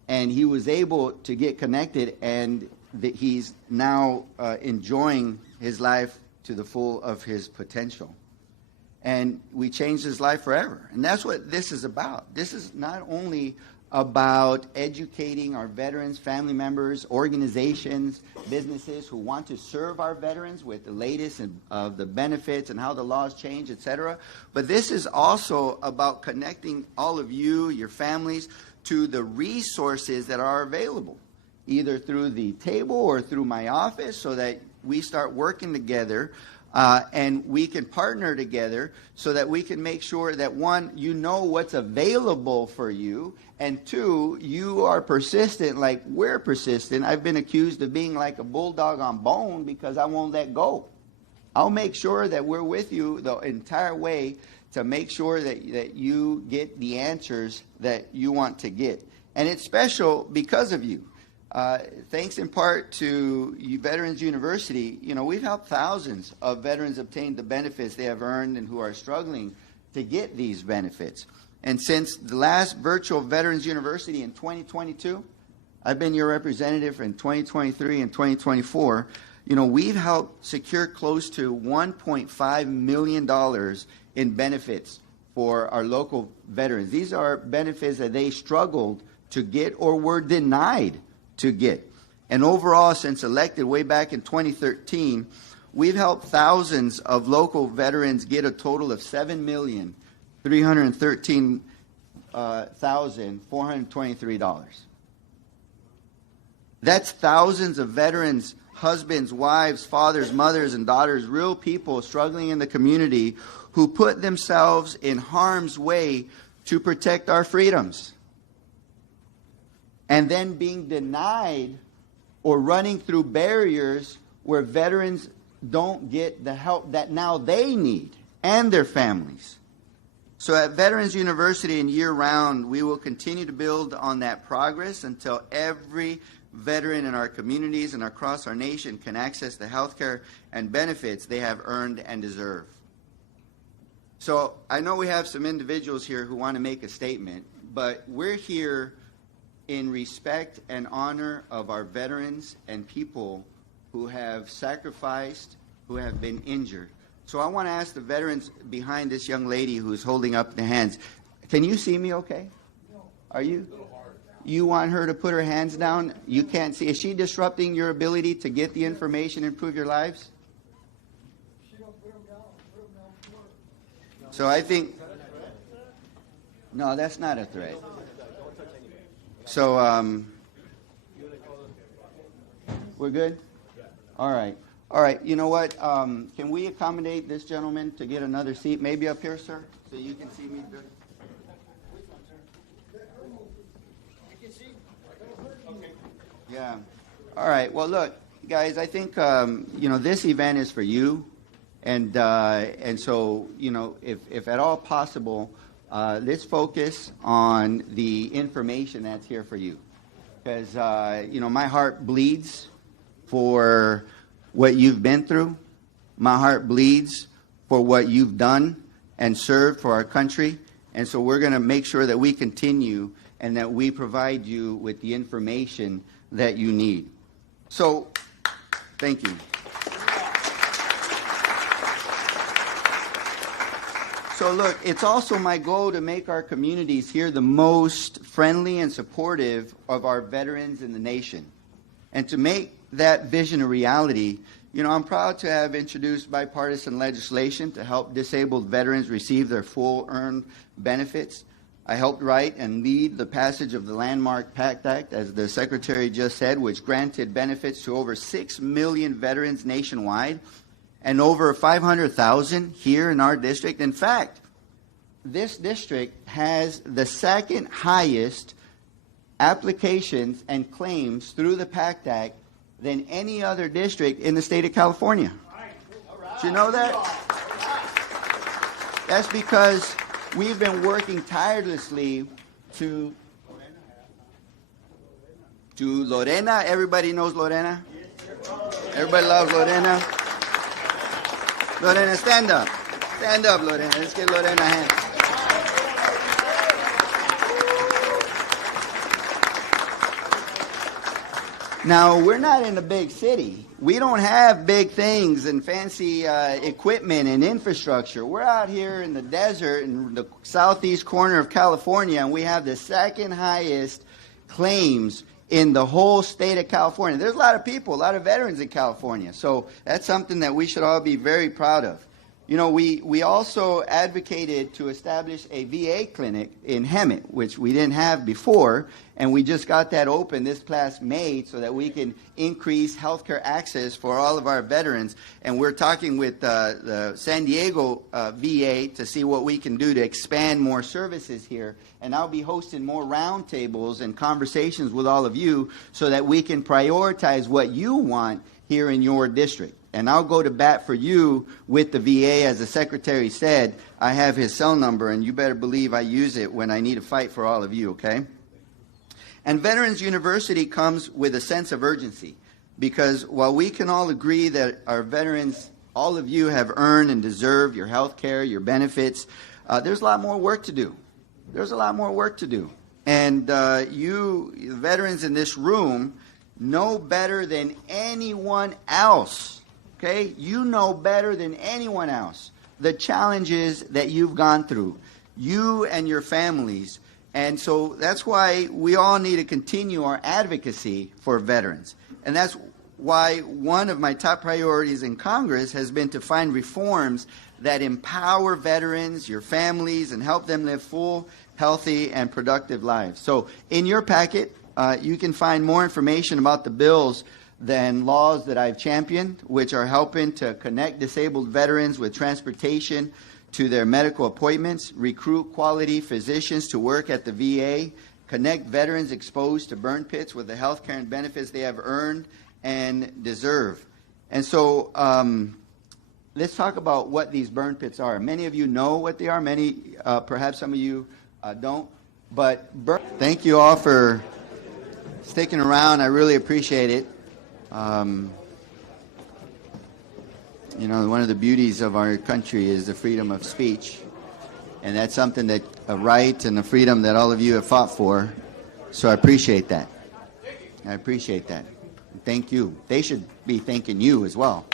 And he was able to get connected, and he's now enjoying his life to the full of his potential. And we changed his life forever. And that's what this is about. This is not only about educating our veterans, family members, organizations, businesses who want to serve our veterans with the latest of the benefits and how the laws change, etc. But this is also about connecting all of you, your families, to the resources that are available, either through the table or through my office, so that we start working together and we can partner together so that we can make sure that, one, you know what's available for you, and two, you are persistent like we're persistent. I've been accused of being like a bulldog on bone because I won't let go. I'll make sure that we're with you the entire way to make sure that you get the answers that you want to get. And it's special because of you. Thanks in part to Veterans University, we've helped thousands of veterans obtain the benefits they have earned and who are struggling to get these benefits. And since the last virtual Veterans University in 2022, I've been your representative in 2023 and 2024, we've helped secure close to $1.5 million in benefits for our local veterans. These are benefits that they struggled to get or were denied to get. And overall, since elected way back in 2013, we've helped thousands of local veterans get a total of $7,313,423. That's thousands of veterans, husbands, wives, fathers, mothers, and daughters, real people struggling in the community who put themselves in harm's way to protect our freedoms, and then being denied or running through barriers where veterans don't get the help that now they need and their families. So at Veterans University and year-round, we will continue to build on that progress until every veteran in our communities and across our nation can access the health care and benefits they have earned and deserve. So I know we have some individuals here who want to make a statement, but we're here in respect and honor of our veterans and people who have sacrificed, who have been injured. So I want to ask the veterans behind this young lady who's holding up the hands, can you see me okay? Are you? You want her to put her hands down? You can't see. Is she disrupting your ability to get the information and improve your lives? So I think, no, that's not a threat. So, we're good? All right. All right. You know what? Can we accommodate this gentleman to get another seat? Maybe up here, sir, so you can see me good. Yeah. All right. Well, look, guys, I think, this event is for you. And so, if at all possible, let's focus on the information that's here for you. Because, my heart bleeds for what you've been through. My heart bleeds for what you've done and served for our country. And so we're going to make sure that we continue and that we provide you with the information that you need. So, thank you. So look, it's also my goal to make our communities here the most friendly and supportive of our veterans in the nation. And to make that vision a reality, I'm proud to have introduced bipartisan legislation to help disabled veterans receive their full earned benefits. I helped write and lead the passage of the landmark PACT Act, as the Secretary just said, which granted benefits to over 6 million veterans nationwide and over 500,000 here in our district. In fact, this district has the second highest applications and claims through the PACT Act than any other district in the state of California. Did you know that? That's because we've been working tirelessly to Lorena. Everybody knows Lorena? Everybody loves Lorena? Lorena, stand up. Stand up, Lorena. Let's give Lorena a hand. Now, we're not in a big city. We don't have big things and fancy equipment and infrastructure. We're out here in the desert in the southeast corner of California, and we have the second highest claims in the whole state of California. There's a lot of people, a lot of veterans in California. So that's something that we should all be very proud of. You know, we also advocated to establish a VA clinic in Hemet, which we didn't have before, and we just got that open this past May so that we can increase healthcare access for all of our veterans. And we're talking with the San Diego VA to see what we can do to expand more services here. And I'll be hosting more roundtables and conversations with all of you so that we can prioritize what you want here in your district. And I'll go to bat for you with the VA. As the Secretary said, I have his cell number, and you better believe I use it when I need to fight for all of you, okay? And Veterans University comes with a sense of urgency, because while we can all agree that our veterans, all of you have earned and deserve your health care, your benefits, there's a lot more work to do. There's a lot more work to do. And you, the veterans in this room, know better than anyone else. Okay, you know better than anyone else the challenges that you've gone through, you and your families. And so that's why we all need to continue our advocacy for veterans. And that's why one of my top priorities in Congress has been to find reforms that empower veterans, your families, and help them live full, healthy, and productive lives. So in your packet, you can find more information about the bills than laws that I've championed, which are helping to connect disabled veterans with transportation to their medical appointments, recruit quality physicians to work at the VA, connect veterans exposed to burn pits with the health care and benefits they have earned and deserve. And so let's talk about what these burn pits are. Many of you know what they are. Many, perhaps some of you don't. But thank you all for sticking around. I really appreciate it. You know, one of the beauties of our country is the freedom of speech, and that's something that a right and a freedom that all of you have fought for. So I appreciate that. I appreciate that. Thank you. They should be thanking you as well.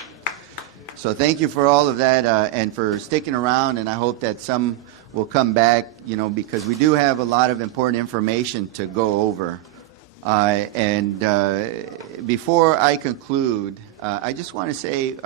So thank you for all of that and for sticking around, and I hope that some will come back, you know, because we do have a lot of important information to go over. Before I conclude, I just want to say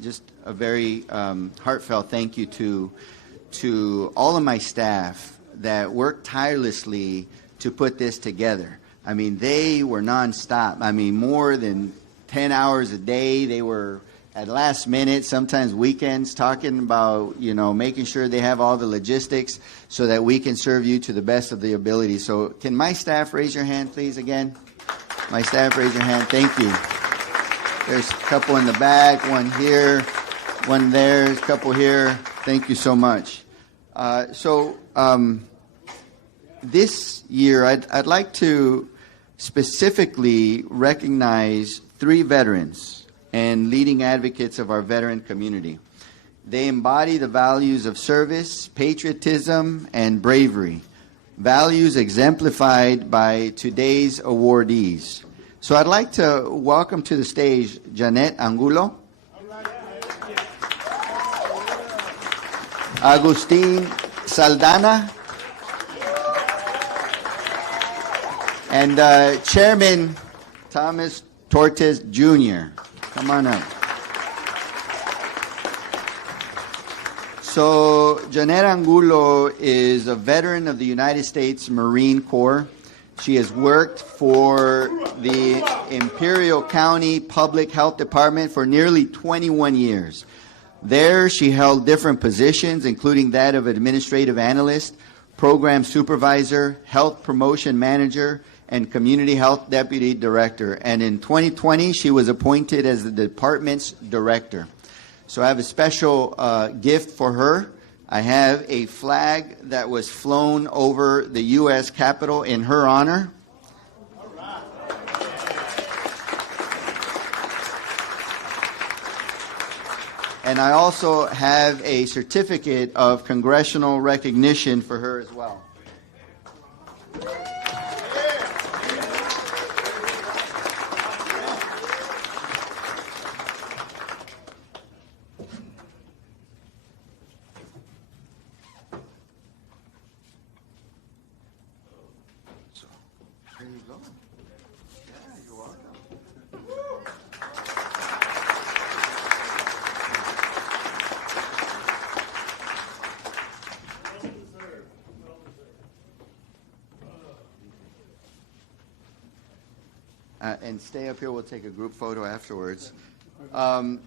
just a very heartfelt thank you to all of my staff that worked tirelessly to put this together. I mean, they were nonstop. I mean, more than 10 hours a day. They were at last minute, sometimes weekends, talking about, you know, making sure they have all the logistics so that we can serve you to the best of the ability. So can my staff raise your hand, please, again? My staff, raise your hand. Thank you. There's a couple in the back, one here, one there, a couple here. Thank you so much. This year, I'd like to specifically recognize 3 veterans and leading advocates of our veteran community. They embody the values of service, patriotism, and bravery, values exemplified by today's awardees. So I'd like to welcome to the stage Janet Angulo, Agustin Saldana, and Chairman Thomas Tortes Jr. Come on up. So Janet Angulo is a veteran of the United States Marine Corps. She has worked for the Imperial County Public Health Department for nearly 21 years. There she held different positions, including that of administrative analyst, program supervisor, health promotion manager, and Community Health Deputy Director. And in 2020, she was appointed as the department's director. So I have a special gift for her. I have a flag that was flown over the U.S. Capitol in her honor. And I also have a certificate of congressional recognition for her as well. There you go. Yeah, you're welcome. And stay up here. We'll take a group photo afterwards.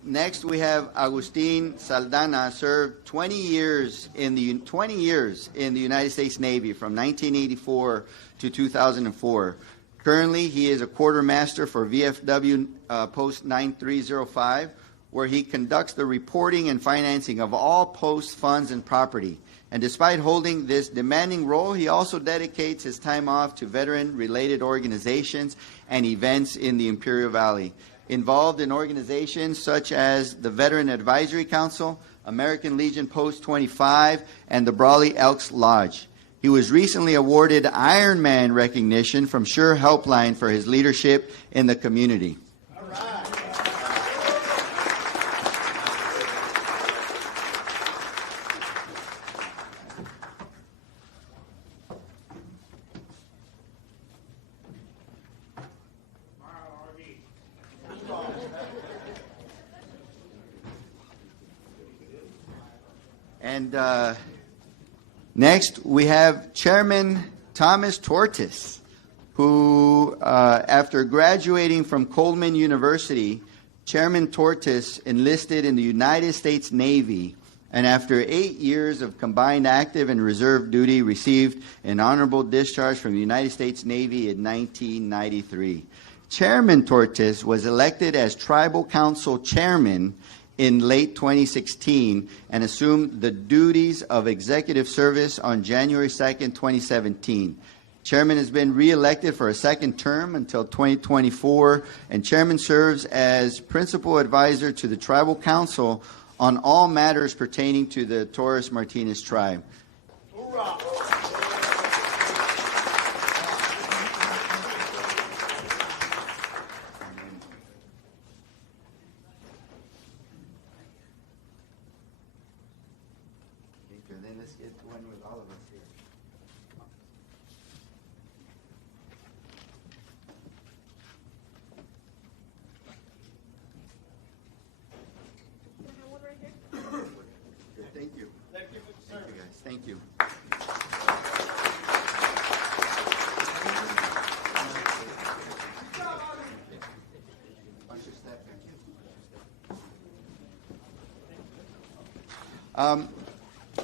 Next, we have Agustin Saldana. Served 20 years in the United States Navy from 1984 to 2004. Currently, he is a quartermaster for VFW Post 9305, where he conducts the reporting and financing of all post funds and property. And despite holding this demanding role, he also dedicates his time off to veteran-related organizations and events in the Imperial Valley, involved in organizations such as the Veteran Advisory Council, American Legion Post 25, and the Brawley Elks Lodge. He was recently awarded Ironman recognition from Sure Helpline for his leadership in the community. And next, we have Chairman Thomas Tortis, who, after graduating from Coleman University, Chairman Tortis enlisted in the United States Navy, and after 8 years of combined active and reserve duty, received an honorable discharge from the United States Navy in 1993. Chairman Tortis was elected as Tribal Council Chairman in late 2016 and assumed the duties of executive service on January 2nd, 2017. Chairman has been re-elected for a second term until 2024, and Chairman serves as principal advisor to the Tribal Council on all matters pertaining to the Torres Martinez tribe. Hoorah! Then let's get one with all of us here. Good, thank you. Thank you, guys. Thank you.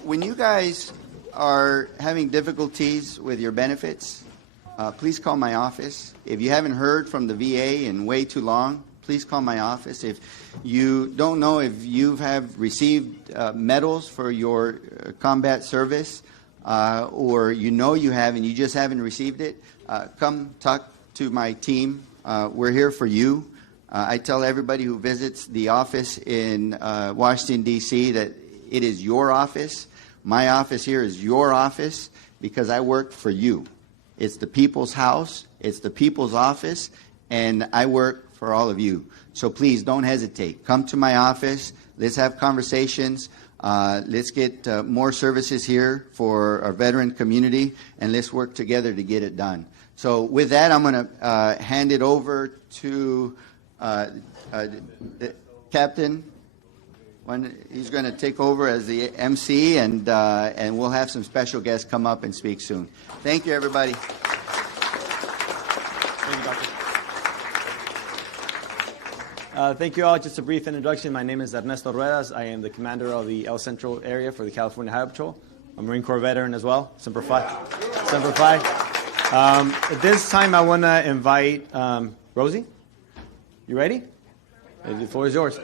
When you guys are having difficulties with your benefits, please call my office. If you haven't heard from the VA in way too long, please call my office. If you don't know if you have received medals for your combat service, or you know you have and you just haven't received it, come talk to my team. We're here for you. I tell everybody who visits the office in Washington, D.C. that it is your office. My office here is your office because I work for you. It's the people's house. It's the people's office, and I work for all of you. So please don't hesitate. Come to my office. Let's have conversations. Let's get more services here for our veteran community, and let's work together to get it done. So with that, I'm going to hand it over to the Captain. He's going to take over as the MC, and we'll have some special guests come up and speak soon. Thank you, everybody. Thank you, Doctor. Thank you all. Just a brief introduction. My name is Ernesto Ruedas. I am the commander of the El Centro area for the California Highway Patrol. I'm a Marine Corps veteran as well. Semper Fi. Semper Fi. At this time, I want to invite Rosie. You ready? The floor is yours.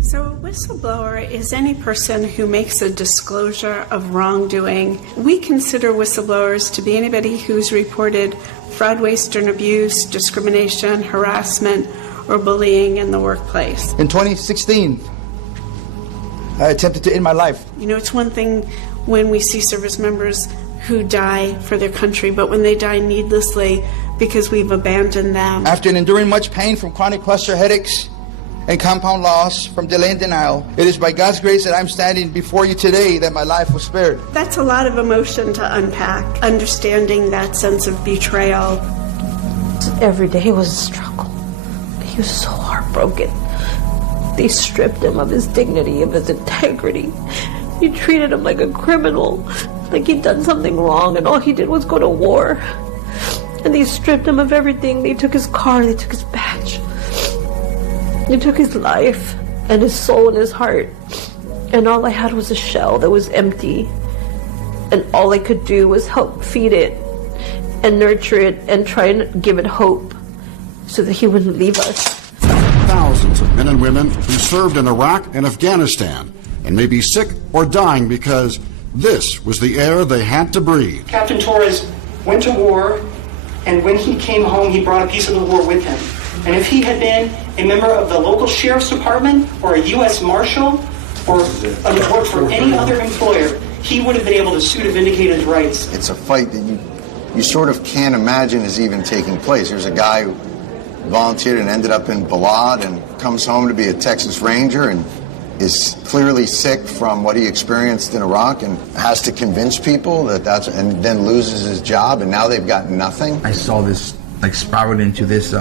So a whistleblower is any person who makes a disclosure of wrongdoing. We consider whistleblowers to be anybody who's reported fraud, waste, and abuse, discrimination, harassment, or bullying in the workplace. In 2016, attempted to end my life. You know, it's one thing when we see service members who die for their country, but when they die needlessly because we've abandoned them. After enduring much pain from chronic cluster headaches and compound loss from delay and denial, it is by God's grace that I'm standing before you today that my life was spared. That's a lot of emotion to unpack, understanding that sense of betrayal. Every day was a struggle. He was so heartbroken. They stripped him of his dignity, of his integrity. He treated him like a criminal, like he'd done something wrong, and all he did was go to war. And they stripped him of everything. They took his car, they took his badge. They took his life and his soul and his heart. And all I had was a shell that was empty. And all I could do was help feed it and nurture it and try and give it hope so that he wouldn't leave us. Thousands of men and women who served in Iraq and Afghanistan and may be sick or dying because this was the air they had to breathe. Captain Torres went to war, and when he came home, he brought a piece of the war with him. And if he had been a member of the local sheriff's department or a U.S. Marshal or worked for any other employer, he would have been able to sue to vindicate his rights. It's a fight that you sort of can't imagine is even taking place. There's a guy who volunteered and ended up in Balad and comes home to be a Texas Ranger and is clearly sick from what he experienced in Iraq and has to convince people that's and then loses his job, and now they've got nothing. I saw this spiral into this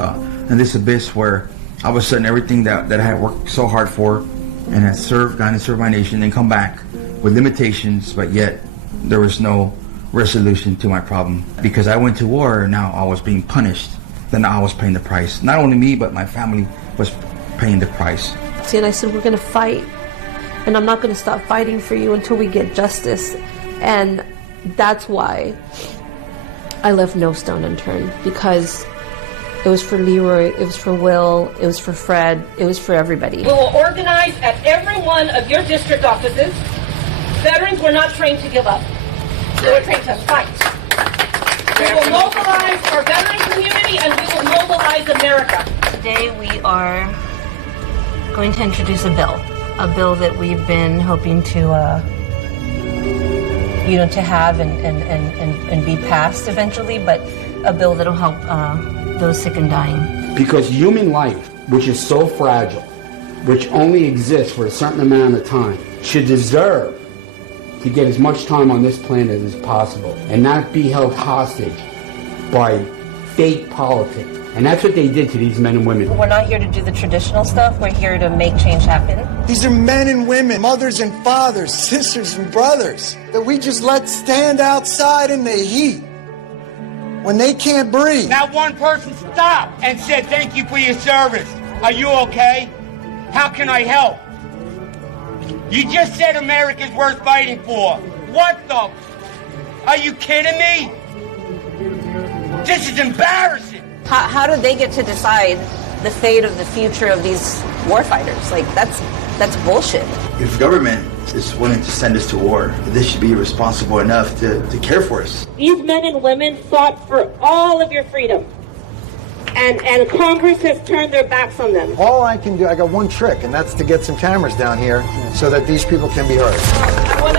abyss where all of a sudden everything that I had worked so hard for and had gone and served my nation and come back with limitations, but yet there was no resolution to my problem. Because I went to war, now I was being punished. Then I was paying the price. Not only me, but my family was paying the price. See, and I said, we're going to fight. And I'm not going to stop fighting for you until we get justice. And that's why I left no stone unturned. Because it was for Leroy, it was for Will, it was for Fred, it was for everybody. We will organize at every one of your district offices. Veterans were not trained to give up. They were trained to fight. We will mobilize our veteran community and we will mobilize America. Today we are going to introduce a bill that we've been hoping to have and be passed eventually, but a bill that'll help those sick and dying. Because human life, which is so fragile, which only exists for a certain amount of time, should deserve to get as much time on this planet as possible and not be held hostage by fake politics. And that's what they did to these men and women. We're not here to do the traditional stuff. We're here to make change happen. These are men and women, mothers and fathers, sisters and brothers that we just let stand outside in the heat when they can't breathe. Not one person stopped and said, thank you for your service. Are you okay? How can I help? You just said America's worth fighting for. What the? Are you kidding me? This is embarrassing. How do they get to decide the fate of the future of these warfighters? Like, that's bullshit. If government is willing to send us to war, they should be responsible enough to care for us. These men and women fought for all of your freedom. And Congress has turned their backs on them. All I can do, I got one trick, and that's to get some cameras down here so that these people can be heard. I want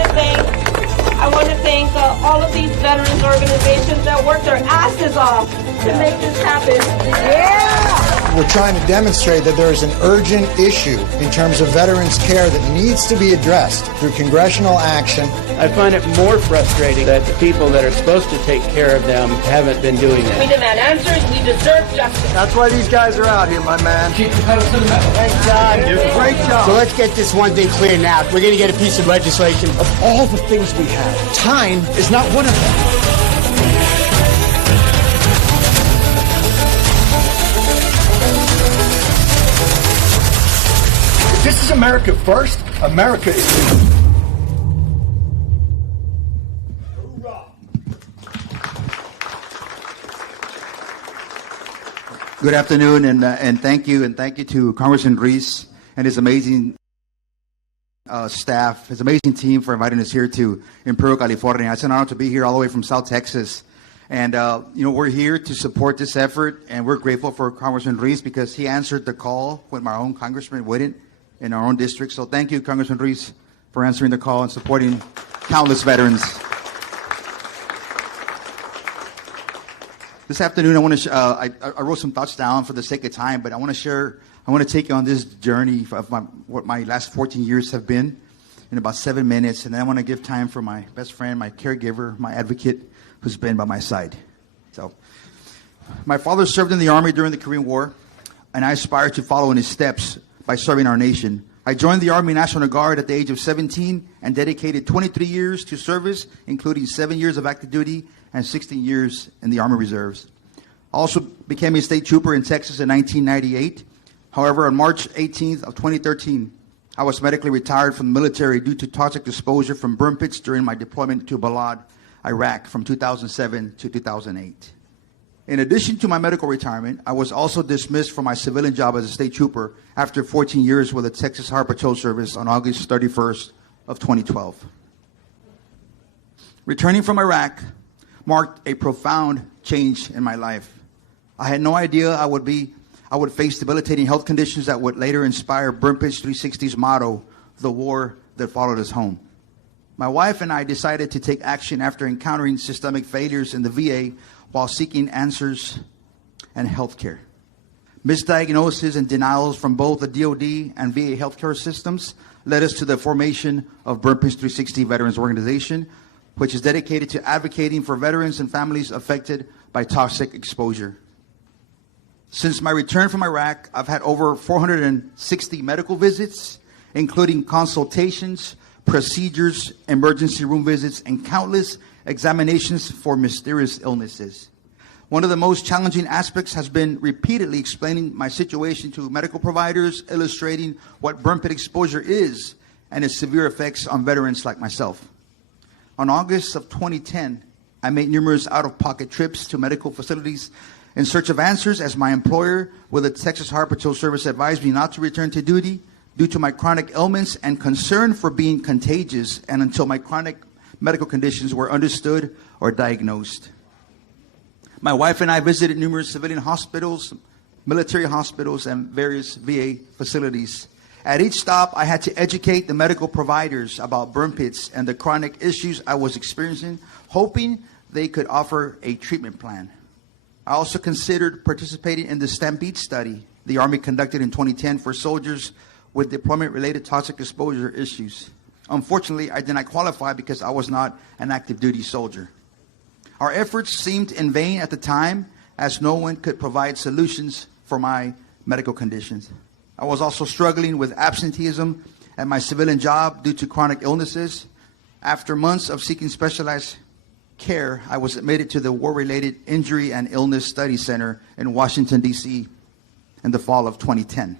to thank all of these veterans organizations that worked their asses off to make this happen. Yeah! We're trying to demonstrate that there is an urgent issue in terms of veterans care that needs to be addressed through congressional action. I find it more frustrating that the people that are supposed to take care of them haven't been doing We it. demand answers. We deserve justice. That's why these guys are out here, my man. Keep the pedal to the metal. Thanks, John. Great job. So let's get this one thing clear now. We're going to get a piece of legislation. Of all the things we have, time is not one of them. This is America first. America is leading. Good afternoon, and thank you to Congressman Ruiz and his amazing staff, his amazing team for inviting us here to Imperial, California. It's an honor to be here all the way from South Texas. And, we're here to support this effort, and we're grateful for Congressman Ruiz because he answered the call when my own congressman wouldn't. in our own district. So thank you, Congressman Ruiz, for answering the call and supporting countless veterans. This afternoon, I wrote some thoughts down for the sake of time, but I want to take you on this journey of what my last 14 years have been in about 7 minutes, and then I want to give time for my best friend, my caregiver, my advocate, who's been by my side. So, my father served in the Army during the Korean War, and I aspire to follow in his steps by serving our nation. I joined the Army National Guard at the age of 17 and dedicated 23 years to service, including 7 years of active duty and 16 years in the Army Reserves. I also became a state trooper in Texas in 1998. However, on March 18th of 2013, I was medically retired from the military due to toxic exposure from burn pits during my deployment to Balad, Iraq from 2007 to 2008. In addition to my medical retirement, I was also dismissed from my civilian job as a state trooper after 14 years with the Texas Highway Patrol Service on August 31st of 2012. Returning from Iraq marked a profound change in my life. I had no idea I would face debilitating health conditions that would later inspire Burn Pits 360's motto, "The war that followed us home." My wife and I decided to take action after encountering systemic failures in the VA while seeking answers and health care. Misdiagnoses and denials from both the DoD and VA healthcare systems led us to the formation of Burn Pits 360 Veterans Organization, which is dedicated to advocating for veterans and families affected by toxic exposure. Since my return from Iraq, I've had over 460 medical visits, including consultations, procedures, emergency room visits, and countless examinations for mysterious illnesses. One of the most challenging aspects has been repeatedly explaining my situation to medical providers, illustrating what burn pit exposure is and its severe effects on veterans like myself. On August of 2010, I made numerous out-of-pocket trips to medical facilities in search of answers, as my employer with the Texas Highway Patrol Service advised me not to return to duty due to my chronic ailments and concern for being contagious, and until my chronic medical conditions were understood or diagnosed. My wife and I visited numerous civilian hospitals, military hospitals, and various VA facilities. At each stop, I had to educate the medical providers about burn pits and the chronic issues I was experiencing, hoping they could offer a treatment plan. I also considered participating in the Stampede study the Army conducted in 2010 for soldiers with deployment-related toxic exposure issues. Unfortunately, I did not qualify because I was not an active duty soldier. Our efforts seemed in vain at the time, as no one could provide solutions for my medical conditions. I was also struggling with absenteeism at my civilian job due to chronic illnesses. After months of seeking specialized care, I was admitted to the War-Related Injury and Illness Study Center in Washington, D.C. in the fall of 2010.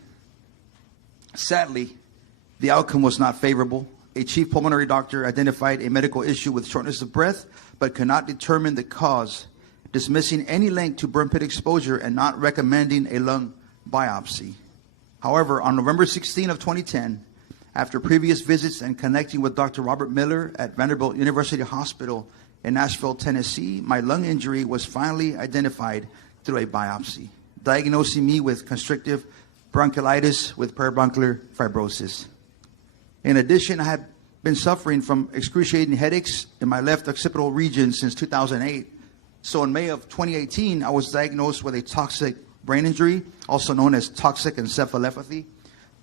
Sadly, the outcome was not favorable. A chief pulmonary doctor identified a medical issue with shortness of breath, but could not determine the cause, dismissing any link to burn pit exposure and not recommending a lung biopsy. However, on November 16 of 2010, after previous visits and connecting with Dr. Robert Miller at Vanderbilt University Hospital in Nashville, Tennessee, my lung injury was finally identified through a biopsy, diagnosing me with constrictive bronchiolitis with peribronchial fibrosis. In addition, I had been suffering from excruciating headaches in my left occipital region since 2008. So in May of 2018, I was diagnosed with a toxic brain injury, also known as toxic encephalopathy,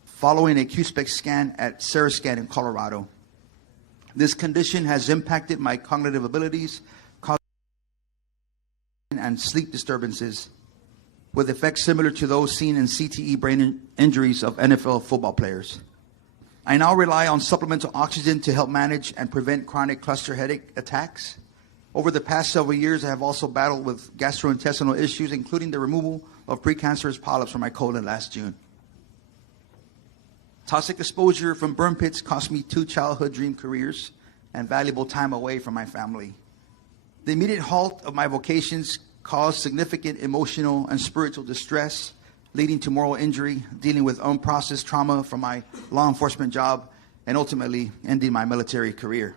following a Q-spec scan at Sarascan in Colorado. This condition has impacted my cognitive abilities, and sleep disturbances, with effects similar to those seen in CTE brain injuries of NFL football players. I now rely on supplemental oxygen to help manage and prevent chronic cluster headache attacks. Over the past several years, I have also battled with gastrointestinal issues, including the removal of precancerous polyps from my colon last June. Toxic exposure from burn pits cost me 2 childhood dream careers and valuable time away from my family. The immediate halt of my vocations caused significant emotional and spiritual distress, leading to moral injury, dealing with unprocessed trauma from my law enforcement job, and ultimately ending my military career.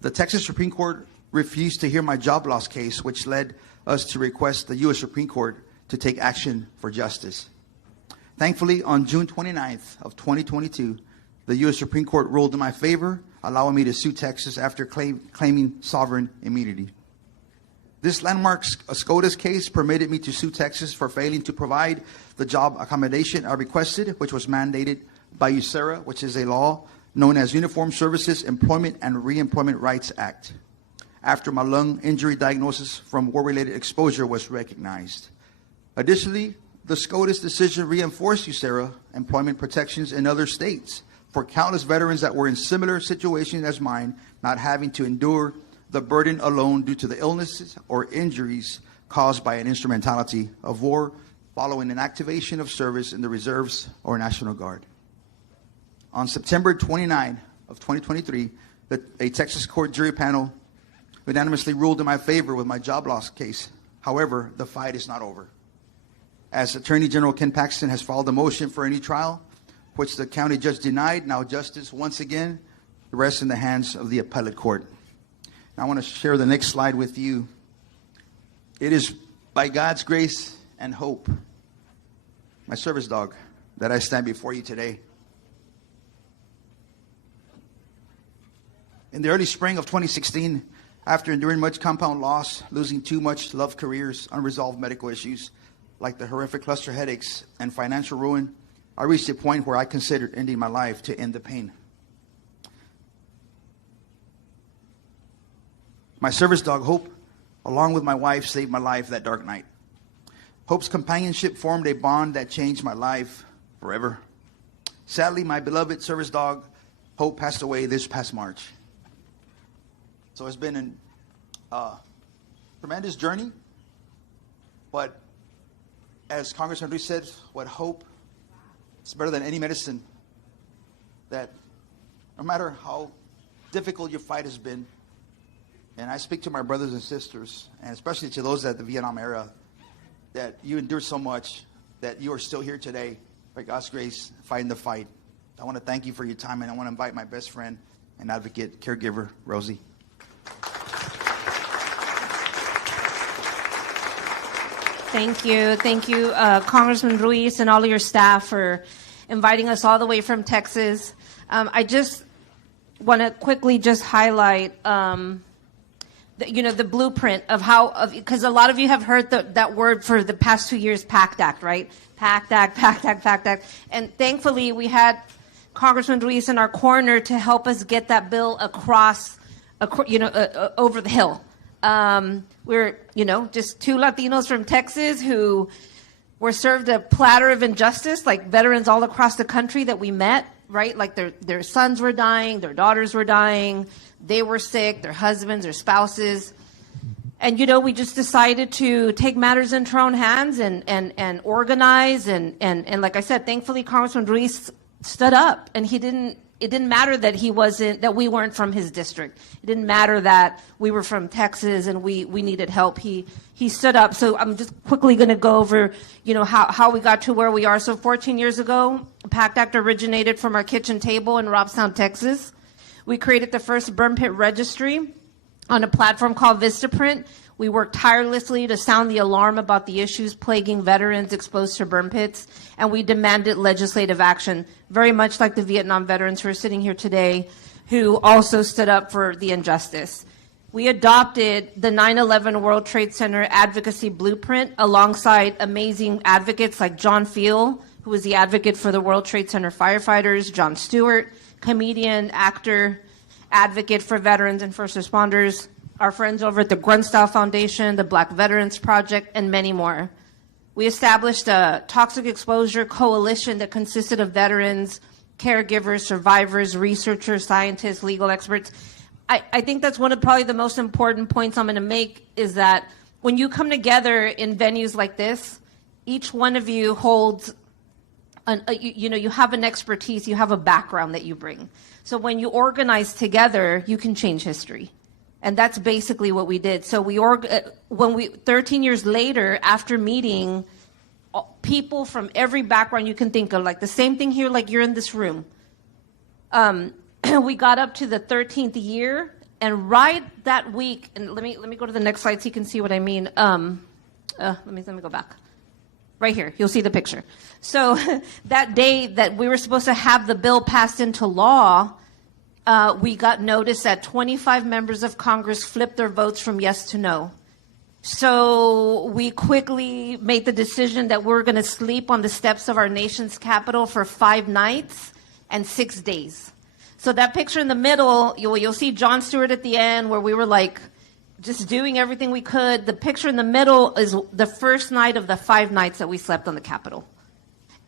The Texas Supreme Court refused to hear my job loss case, which led us to request the U.S. Supreme Court to take action for justice. Thankfully, on June 29th of 2022, the U.S. Supreme Court ruled in my favor, allowing me to sue Texas after claiming sovereign immunity. This landmark SCOTUS case permitted me to sue Texas for failing to provide the job accommodation I requested, which was mandated by USERRA, which is a law known as Uniform Services Employment and Reemployment Rights Act, after my lung injury diagnosis from war-related exposure was recognized. Additionally, the SCOTUS decision reinforced USERRA employment protections in other states for countless veterans that were in similar situations as mine, not having to endure the burden alone due to the illnesses or injuries caused by an instrumentality of war following an activation of service in the reserves or National Guard. On September 29 of 2023, a Texas court jury panel unanimously ruled in my favor with my job loss case. However, the fight is not over, as Attorney General Ken Paxton has filed a motion for a new trial, which the county judge denied. Now justice, once again, rests in the hands of the appellate court. Now I want to share the next slide with you. It is by God's grace and hope, my service dog, that I stand before you today. In the early spring of 2016, after enduring much compound loss, losing too much loved careers, unresolved medical issues, like the horrific cluster headaches and financial ruin, I reached a point where I considered ending my life to end the pain. My service dog, Hope, along with my wife, saved my life that dark night. Hope's companionship formed a bond that changed my life forever. Sadly, my beloved service dog, Hope, passed away this past March. So it's been a tremendous journey, but as Congressman Ruiz said, what hope is better than any medicine, that no matter how difficult your fight has been, and I speak to my brothers and sisters, and especially to those at the Vietnam era, that you endured so much, that you are still here today, by God's grace, fighting the fight. I want to thank you for your time, and I want to invite my best friend and advocate, caregiver, Rosie. Thank you, Congressman Ruiz and all of your staff for inviting us all the way from Texas. I just want to quickly just highlight, the blueprint of how, because a lot of you have heard that word for the past 2 years, PACT Act, right? PACT Act, PACT Act, PACT Act. And thankfully, we had Congressman Ruiz in our corner to help us get that bill across, over the hill. We're, just two Latinos from Texas who were served a platter of injustice, like veterans all across the country that we met, right? Like their sons were dying, their daughters were dying, they were sick, their husbands, their spouses. And, we just decided to take matters into our own hands and organize. And like I said, thankfully, Congressman Ruiz stood up, and it didn't matter that we weren't from his district. It didn't matter that we were from Texas and we needed help. He stood up. So I'm just quickly going to go over, how we got to where we are. So 14 years ago, PACT Act originated from our kitchen table in Robstown, Texas. We created the first burn pit registry on a platform called Vistaprint. We worked tirelessly to sound the alarm about the issues plaguing veterans exposed to burn pits, and we demanded legislative action, very much like the Vietnam veterans who are sitting here today, who also stood up for the injustice. We adopted the 9/11 World Trade Center Advocacy Blueprint alongside amazing advocates like John Field, who was the advocate for the World Trade Center firefighters, Jon Stewart, comedian, actor, advocate for veterans and first responders, our friends over at the Grunstyle Foundation, the Black Veterans Project, and many more. We established a toxic exposure coalition that consisted of veterans, caregivers, survivors, researchers, scientists, legal experts. I think that's one of probably the most important points I'm going to make, is that when you come together in venues like this, each one of you holds, you have an expertise, you have a background that you bring. So when you organize together, you can change history. And that's basically what we did. So 13 years later, after meeting people from every background you can think of, like the same thing here, like you're in this room. We got up to the 13th year, and right that week, and let me go to the next slide so you can see what I mean. Let me go back. Right here, you'll see the picture. So that day that we were supposed to have the bill passed into law, we got notice that 25 members of Congress flipped their votes from yes to no. So we quickly made the decision that we're going to sleep on the steps of our nation's capital for 5 nights and 6 days. So that picture in the middle, you'll see Jon Stewart at the end where we were like just doing everything we could. The picture in the middle is the first night of the 5 nights that we slept on the Capitol.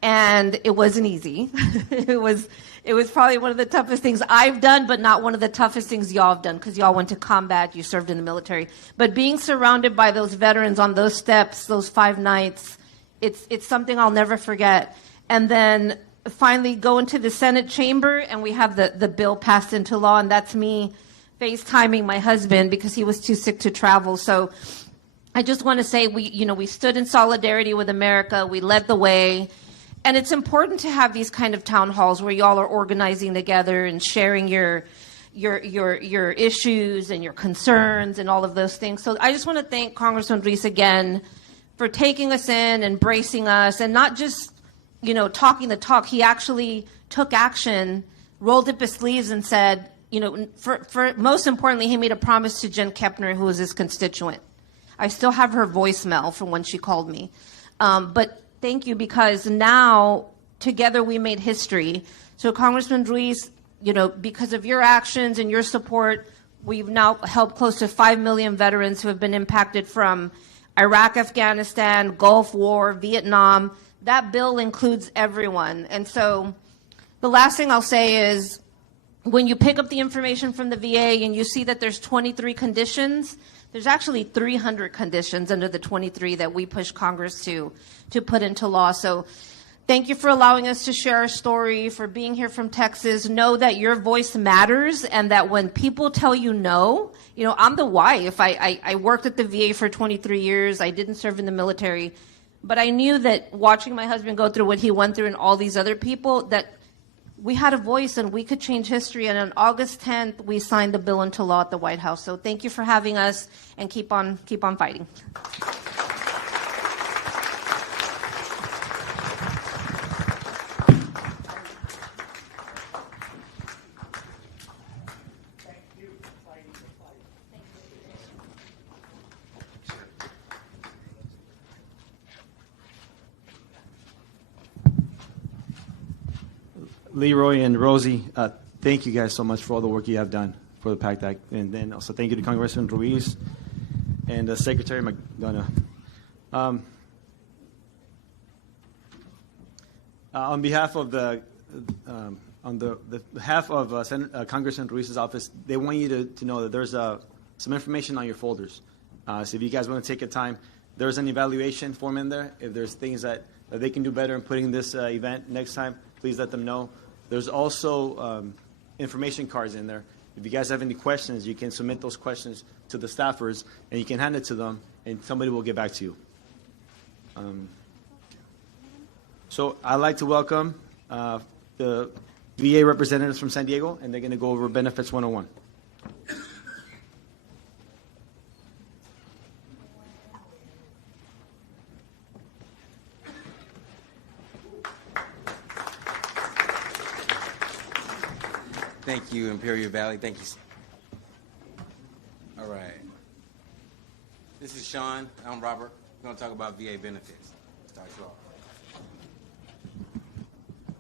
And it wasn't easy. It was probably one of the toughest things I've done, but not one of the toughest things y'all have done, because y'all went to combat, you served in the military. But being surrounded by those veterans on those steps, those 5 nights, it's something I'll never forget. And then finally go into the Senate chamber, and we have the bill passed into law, and that's me FaceTiming my husband because he was too sick to travel. So I just want to say we stood in solidarity with America. We led the way. And it's important to have these kind of town halls where y'all are organizing together and sharing your issues and your concerns and all of those things. So I just want to thank Congressman Ruiz again for taking us in, embracing us, and not just, talking the talk. He actually took action, rolled up his sleeves and said, for most importantly, he made a promise to Jen Kepner, who was his constituent. I still have her voicemail from when she called me. But thank you, because now together we made history. So Congressman Ruiz, because of your actions and your support, we've now helped close to 5 million veterans who have been impacted from Iraq, Afghanistan, Gulf War, Vietnam. That bill includes everyone. And so the last thing I'll say is when you pick up the information from the VA and you see that there's 23 conditions, there's actually 300 conditions under the 23 that we push Congress to put into law. So thank you for allowing us to share our story, for being here from Texas. Know that your voice matters, and that when people tell you no, I'm the wife. I worked at the VA for 23 years. I didn't serve in the military. But I knew that watching my husband go through what he went through and all these other people, that we had a voice and we could change history. And on August 10th, we signed the bill into law at the White House. So thank you for having us, and keep on fighting. Leroy and Rosie, thank you guys so much for all the work you have done for the PACT Act. And then also thank you to Congressman Ruiz and Secretary McDonough. On behalf of Congressman Ruiz's office, they want you to know that there's some information on your folders. So if you guys want to take your time, there's an evaluation form in there. If there's things that they can do better in putting this event next time, please let them know. There's also information cards in there. If you guys have any questions, you can submit those questions to the staffers, and you can hand it to them, and somebody will get back to you. So I'd like to welcome the VA representatives from San Diego, and they're going to go over Benefits 101. Thank you, Imperial Valley. Thank you. All right. This is Sean. I'm Robert. We're going to talk about VA benefits. Start you off.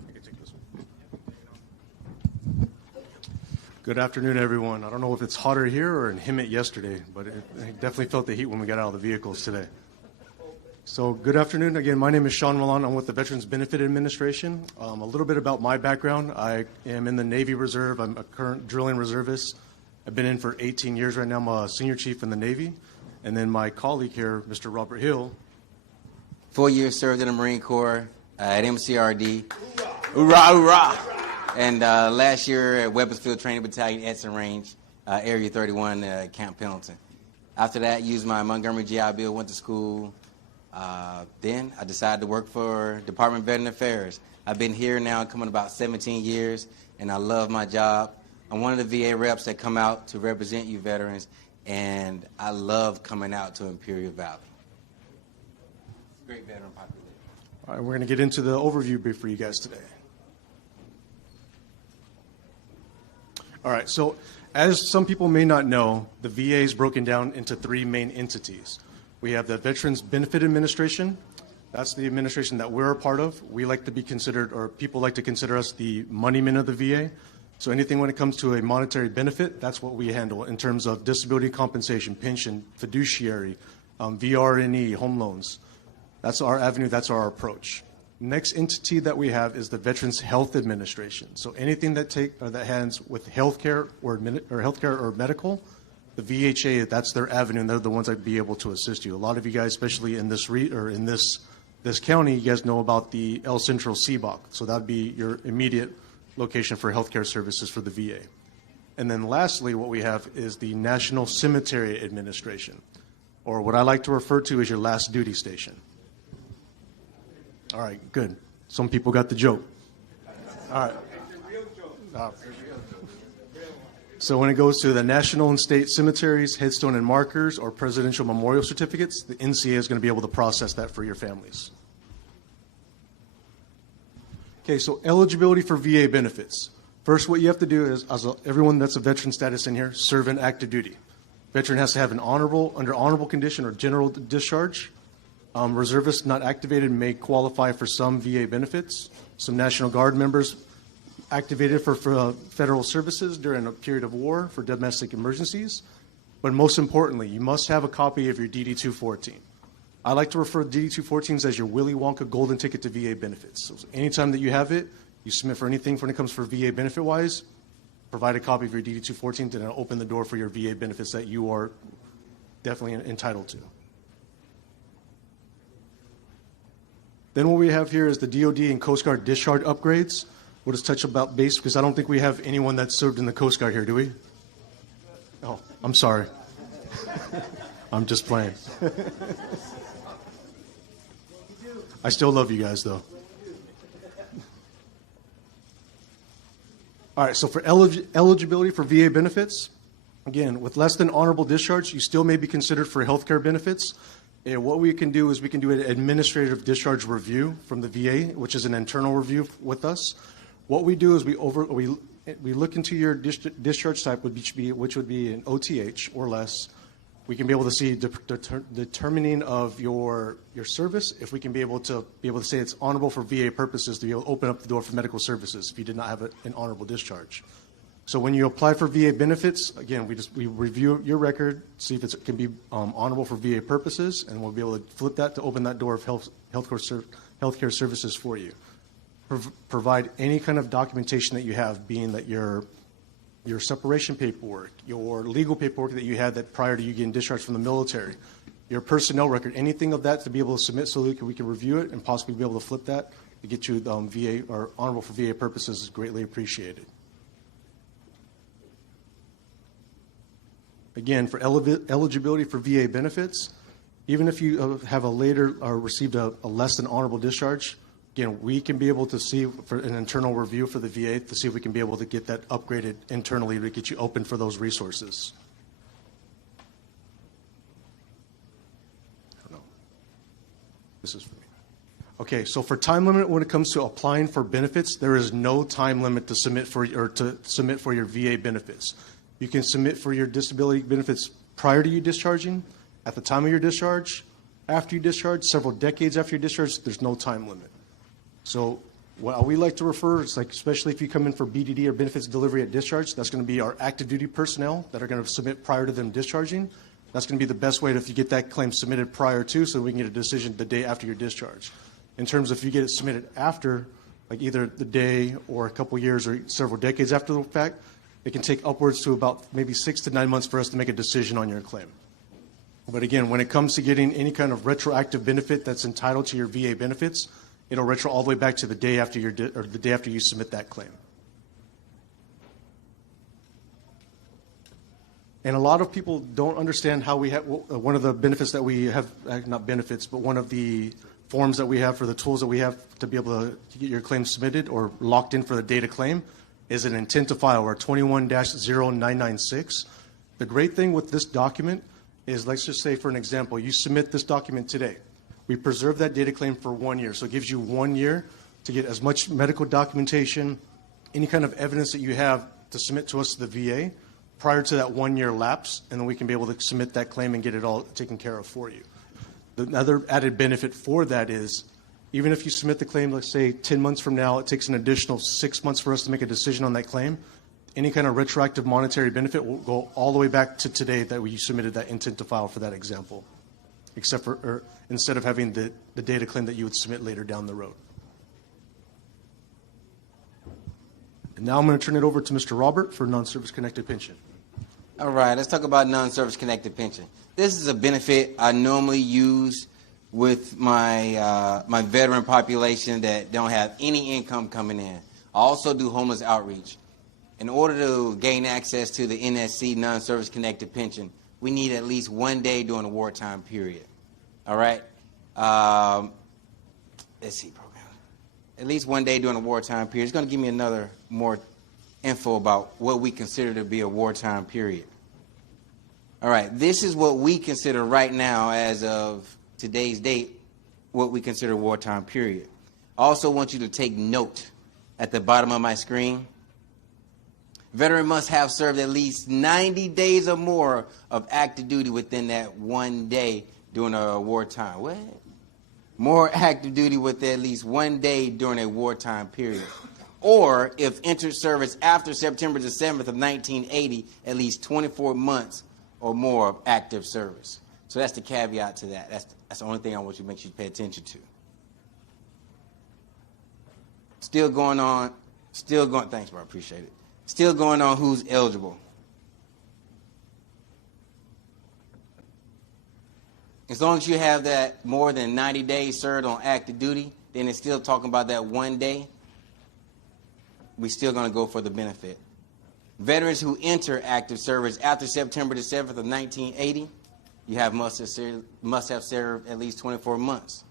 I can take this one. Good afternoon, everyone. I don't know if it's hotter here or in Hemet yesterday, but I definitely felt the heat when we got out of the vehicles today. So good afternoon. Again, my name is Sean Milan. I'm with the Veterans Benefit Administration. A little bit about my background. I am in the Navy Reserve. I'm a current drilling reservist. I've been in for 18 years right now. I'm a senior chief in the Navy. And then my colleague here, Mr. Robert Hill. 4 years served in the Marine Corps at MCRD. Hoorah, hoorah! And last year at Weapons Field Training Battalion, Edson Range, Area 31, Camp Pendleton. After that, used my Montgomery GI Bill, went to school. Then I decided to work for Department of Veteran Affairs. I've been here now coming about 17 years, and I love my job. I'm one of the VA reps that come out to represent you veterans, and I love coming out to Imperial Valley. Great veteran population. All right, we're going to get into the overview brief for you guys today. All right, so as some people may not know, the VA is broken down into three main entities. We have the Veterans Benefit Administration. That's the administration that we're a part of. We like to be considered, or people like to consider us the money men of the VA. So anything when it comes to a monetary benefit, that's what we handle in terms of disability compensation, pension, fiduciary, VRNE, home loans. That's our avenue, that's our approach. Next entity that we have is the Veterans Health Administration. So anything that hands with healthcare or medical, the VHA, that's their avenue, and they're the ones that be able to assist you. A lot of you guys, especially in this county, you guys know about the El Centro CBOC. So that'd be your immediate location for healthcare services for the VA. And then lastly, what we have is the National Cemetery Administration, or what I like to refer to as your last duty station. All right, good. Some people got the joke. All right. So when it goes to the national and state cemeteries, headstone and markers, or presidential memorial certificates, the NCA is going to be able to process that for your families. Okay, so eligibility for VA benefits. First, what you have to do is, everyone that's a veteran status in here, serve in active duty. Veteran has to have an under honorable condition or general discharge. Reservists not activated may qualify for some VA benefits. Some National Guard members activated for federal services during a period of war for domestic emergencies. But most importantly, you must have a copy of your DD-214. I like to refer to DD-214s as your Willy Wonka golden ticket to VA benefits. So anytime that you have it, you submit for anything when it comes for VA benefit-wise, provide a copy of your DD-214 and it'll open the door for your VA benefits that you are definitely entitled to. Then what we have here is the DoD and Coast Guard discharge upgrades. We'll just touch about base because I don't think we have anyone that served in the Coast Guard here, do we? Oh, I'm sorry. I'm just playing. I still love you guys, though. All right, so for eligibility for VA benefits, again, with less than honorable discharge, you still may be considered for health care benefits. And what we can do is we can do an administrative discharge review from the VA, which is an internal review with us. What we do is we look into your discharge type, which would be an OTH or less. We can be able to see determining of your service. If we can be able to say it's honorable for VA purposes, to be able to open up the door for medical services if you did not have an honorable discharge. So when you apply for VA benefits, again, we review your record, see if it can be honorable for VA purposes, and we'll be able to flip that to open that door of healthcare services for you. Provide any kind of documentation that you have, being that your separation paperwork, your legal paperwork that you had that prior to you getting discharged from the military, your personnel record, anything of that to be able to submit so that we can review it and possibly be able to flip that to get you VA or honorable for VA purposes is greatly appreciated. Again, for eligibility for VA benefits, even if you have a later or received a less than honorable discharge, again, we can be able to see for an internal review for the VA to see if we can be able to get that upgraded internally to get you open for those resources. I don't know. This is for me. Okay, so for time limit when it comes to applying for benefits, there is no time limit to submit for your VA benefits. You can submit for your disability benefits prior to you discharging, at the time of your discharge, after you discharge, several decades after your discharge. There's no time limit. So what we like to refer is, like, especially if you come in for BDD or benefits delivery at discharge, that's going to be our active duty personnel that are going to submit prior to them discharging. That's going to be the best way if you get that claim submitted prior to, so we can get a decision the day after your discharge. In terms of if you get it submitted after, like either the day or a couple years or several decades after the fact, it can take upwards to about maybe 6 to 9 months for us to make a decision on your claim. But again, when it comes to getting any kind of retroactive benefit that's entitled to your VA benefits, it'll retro all the way back to the day after the day after you submit that claim. And a lot of people don't understand how we have one of the benefits that we have, not benefits, but one of the forms that we have for the tools that we have to be able to get your claim submitted or locked in for the data claim is an intent to file, or 21-0996. The great thing with this document is, let's just say, for an example, you submit this document today. We preserve that data claim for 1 year. So it gives you 1 year to get as much medical documentation, any kind of evidence that you have to submit to us to the VA prior to that 1 year lapse, and then we can be able to submit that claim and get it all taken care of for you. The other added benefit for that is, even if you submit the claim, let's say 10 months from now, it takes an additional 6 months for us to make a decision on that claim. Any kind of retroactive monetary benefit will go all the way back to today that you submitted that intent to file for that example, except for, or instead of having the data claim that you would submit later down the road. And now I'm going to turn it over to Mr. Robert for non-service connected pension. All right, let's talk about non-service connected pension. This is a benefit I normally use with my my veteran population that don't have any income coming in. I also do homeless outreach. In order to gain access to the NSC non-service connected pension, we need at least 1 day during the wartime period. All right? Let's see, program. At least 1 day during the wartime period. It's going to give me another more info about what we consider to be a wartime period. All right, this is what we consider right now, as of today's date, what we consider wartime period. I also want you to take note at the bottom of my screen. Veteran must have served at least 90 days or more of active duty within that 1 day during a wartime. What? More active duty within at least 1 day during a wartime period. Or if entered service after September the 7th of 1980, at least 24 months or more of active service. So that's the caveat to that. That's the only thing I want you to make sure you pay attention to. Still going on, thanks, bro, I appreciate it. Still going on who's eligible. As long as you have that more than 90 days served on active duty, then it's still talking about that 1 day. We're still going to go for the benefit. Veterans who enter active service after September the 7th of 1980, you must have served at least 24 months.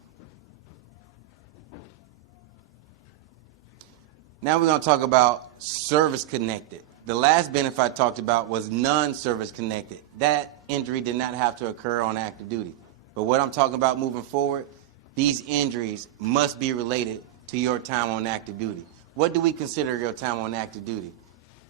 Now we're going to talk about service connected. The last benefit I talked about was non-service connected. That injury did not have to occur on active duty. But what I'm talking about moving forward, these injuries must be related to your time on active duty. What do we consider your time on active duty?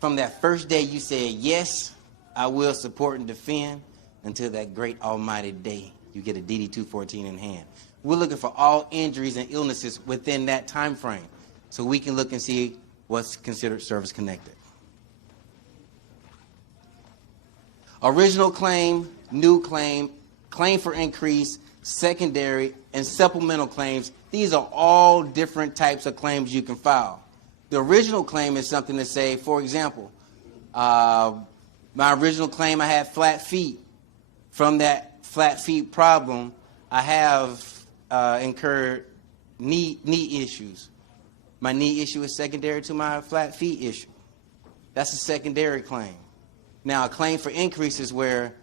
From that first day you said, yes, I will support and defend, until that great almighty day you get a DD-214 in hand. We're looking for all injuries and illnesses within that time frame, so we can look and see what's considered service connected. Original claim, new claim, claim for increase, secondary, and supplemental claims. These are all different types of claims you can file. The original claim is something to say, for example, my original claim, I had flat feet. From that flat feet problem, I have incurred knee issues. My knee issue is secondary to my flat feet issue. That's a secondary claim. Now, a claim for increase is where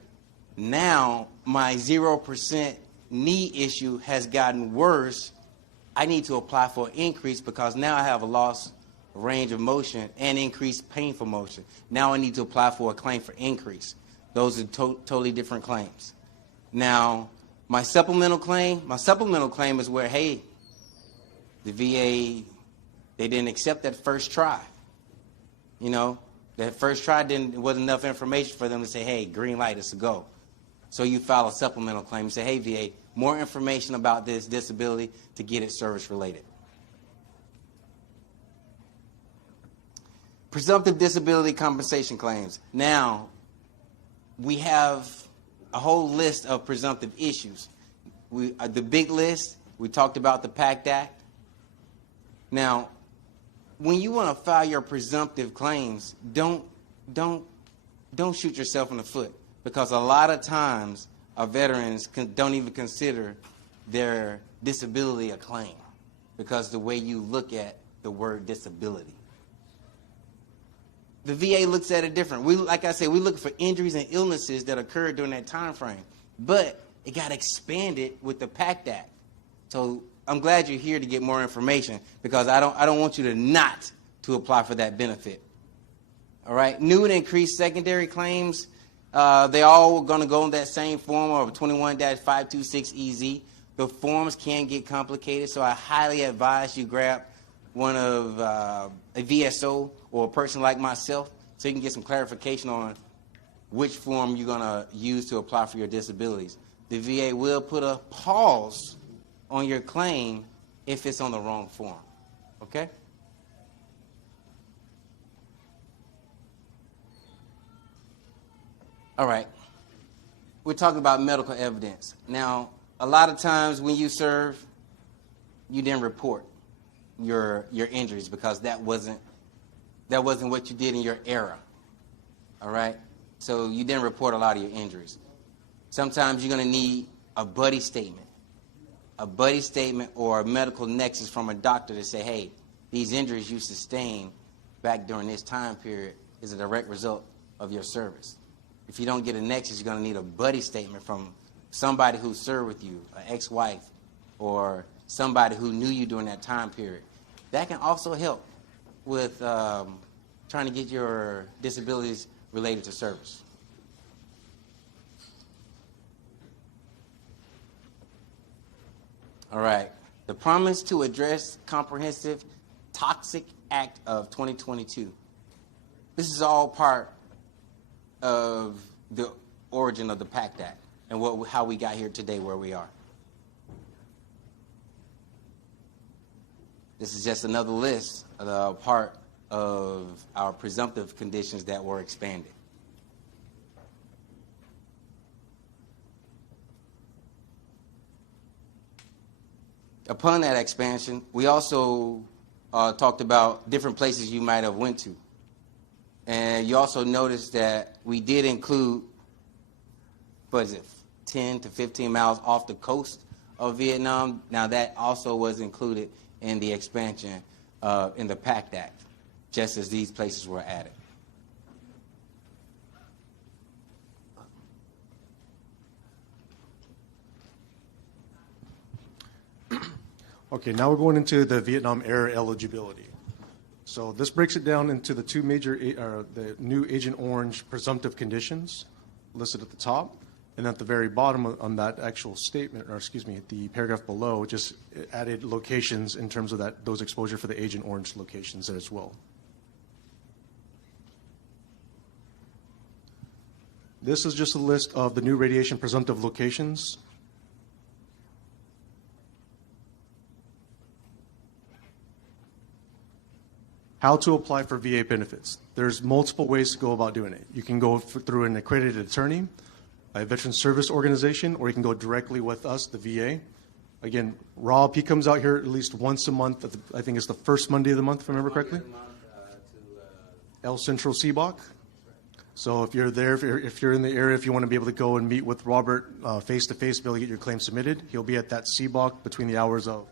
now my 0% knee issue has gotten worse. I need to apply for an increase because now I have a loss range of motion and increased painful motion. Now I need to apply for a claim for increase. Those are totally different claims. Now, my supplemental claim is where, hey, the VA, they didn't accept that first try. You know, that first try wasn't enough information for them to say, hey, green light, it's a go. So you file a supplemental claim. You say, hey, VA, more information about this disability to get it service related. Presumptive disability compensation claims. Now, we have a whole list of presumptive issues. The big list, we talked about the PACT Act. Now, when you want to file your presumptive claims, don't shoot yourself in the foot, because a lot of times our veterans don't even consider their disability a claim because the way you look at the word disability. The VA looks at it different. Like I said, we look for injuries and illnesses that occurred during that time frame, but it got expanded with the PACT Act. So I'm glad you're here to get more information, because I don't want you to not to apply for that benefit. All right, new and increased secondary claims, they all going to go in that same form of 21-526EZ. The forms can get complicated, so I highly advise you grab one of a VSO or a person like myself so you can get some clarification on which form you're going to use to apply for your disabilities. The VA will put a pause on your claim if it's on the wrong form. Okay? All right. We're talking about medical evidence. Now, a lot of times when you serve, you didn't report your injuries because that wasn't what you did in your era. All right? So you didn't report a lot of your injuries. Sometimes you're going to need a buddy statement. A buddy statement or a medical nexus from a doctor to say, hey, these injuries you sustained back during this time period is a direct result of your service. If you don't get a nexus, you're going to need a buddy statement from somebody who served with you, an ex-wife, or somebody who knew you during that time period. That can also help with trying to get your disabilities related to service. All right. The promise to address comprehensive Toxic Act of 2022. This is all part of the origin of the PACT Act and how we got here today where we are. This is just another list of the part of our presumptive conditions that were expanded. Upon that expansion, we also talked about different places you might have went to. And you also noticed that we did include, 10 to 15 miles off the coast of Vietnam. Now that also was included in the expansion in the PACT Act, just as these places were added. Okay, now we're going into the Vietnam era eligibility. So this breaks it down into the two major, the new Agent Orange presumptive conditions listed at the top, and at the very bottom on that actual statement, or excuse me, the paragraph below, just added locations in terms of those exposure for the Agent Orange locations as well. This is just a list of the new radiation presumptive locations. How to apply for VA benefits. There's multiple ways to go about doing it. You can go through an accredited attorney, a veteran service organization, or you can go directly with us, the VA. Again, Rob, he comes out here at least once a month. I think it's the first Monday of the month, if I remember correctly. El Central CBOC. So if you're there, if you're in the area, if you want to be able to go and meet with Robert face-to-face, be able to get your claim submitted, he'll be at that CBOC between the hours of.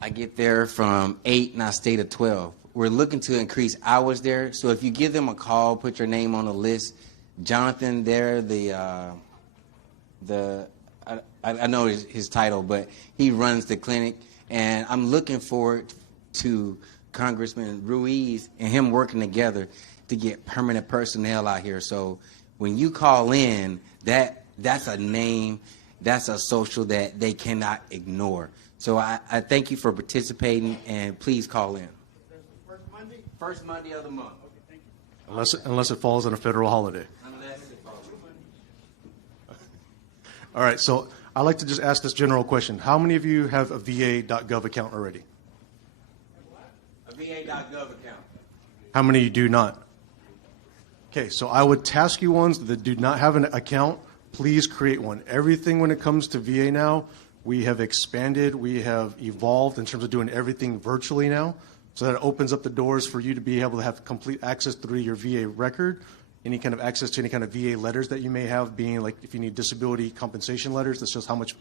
I get there from 8 and I stay to 12. We're looking to increase hours there, so if you give them a call, put your name on the list. Jonathan there, I know his title, but he runs the clinic, and I'm looking forward to Congressman Ruiz and him working together to get permanent personnel out here. So when you call in, that's a name, that's a social that they cannot ignore. So I thank you for participating, and please call in. First Monday of the month. Okay, thank you. Unless it falls on a federal holiday. Unless it falls. All right, so I'd like to just ask this general question. How many of you have a VA.gov account already? A VA.gov account. How many of you do not? Okay, so I would task you ones that do not have an account, please create one. Everything when it comes to VA now, we have expanded, we have evolved in terms of doing everything virtually now. So that opens up the doors for you to be able to have complete access through your VA record, any kind of access to any kind of VA letters that you may have, being like if you need disability compensation letters, that shows how much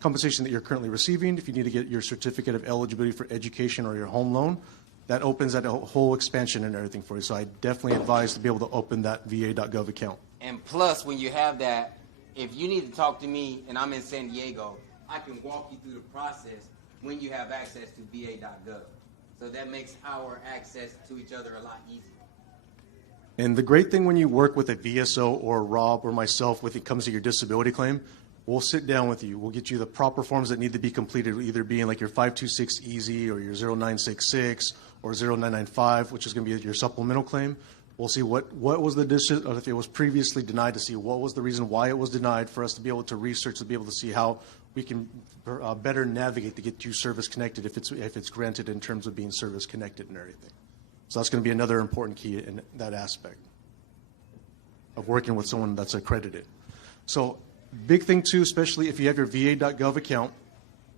compensation that you're currently receiving. If you need to get your certificate of eligibility for education or your home loan, that opens that whole expansion and everything for you. So I definitely advise to be able to open that VA.gov account. And plus, when you have that, if you need to talk to me and I'm in San Diego, I can walk you through the process when you have access to VA.gov. So that makes our access to each other a lot easier. And the great thing when you work with a VSO or Rob or myself when it comes to your disability claim, We'll sit down with you. We'll get you the proper forms that need to be completed, either being like your 526 Easy or your 0966 or 0995, which is going to be your supplemental claim. We'll see what was the decision, or if it was previously denied, to see what was the reason why it was denied, for us to be able to research, to be able to see how we can better navigate to get you service connected if it's granted in terms of being service connected and everything. So that's going to be another important key in that aspect of working with someone that's accredited. So big thing too, especially if you have your va.gov account,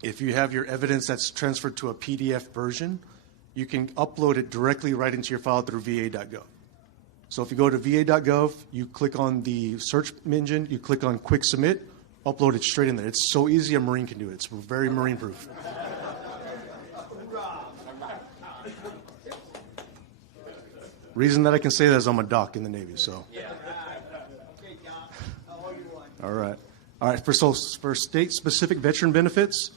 if you have your evidence that's transferred to a PDF version, you can upload it directly right into your file through va.gov. So if you go to va.gov, you click on the search engine, you click on Quick Submit, upload it straight in there. It's so easy a Marine can do it. It's very Marine proof. Reason that I can say that is I'm a doc in the Navy, so. All right. All right, for state-specific veteran benefits,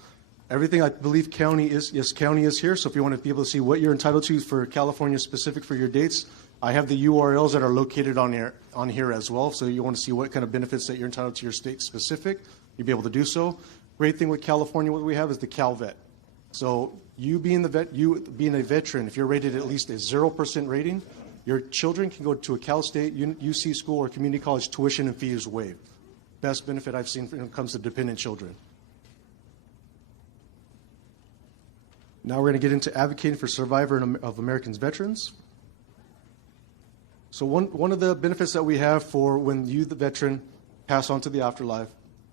everything I believe county is here. So if you want to be able to see what you're entitled to for California specific for your dates, I have the URLs that are located on here as well. So you want to see what kind of benefits that you're entitled to your state specific, you'll be able to do so. Great thing with California, what we have is the CalVet. So you being a veteran, if you're rated at least a 0% rating, your children can go to a Cal State, UC school, or community college. Tuition and fee is waived. Best benefit I've seen when it comes to dependent children. Now we're going to get into advocating for survivor of Americans veterans. So one of the benefits that we have for when you, the veteran, pass on to the afterlife,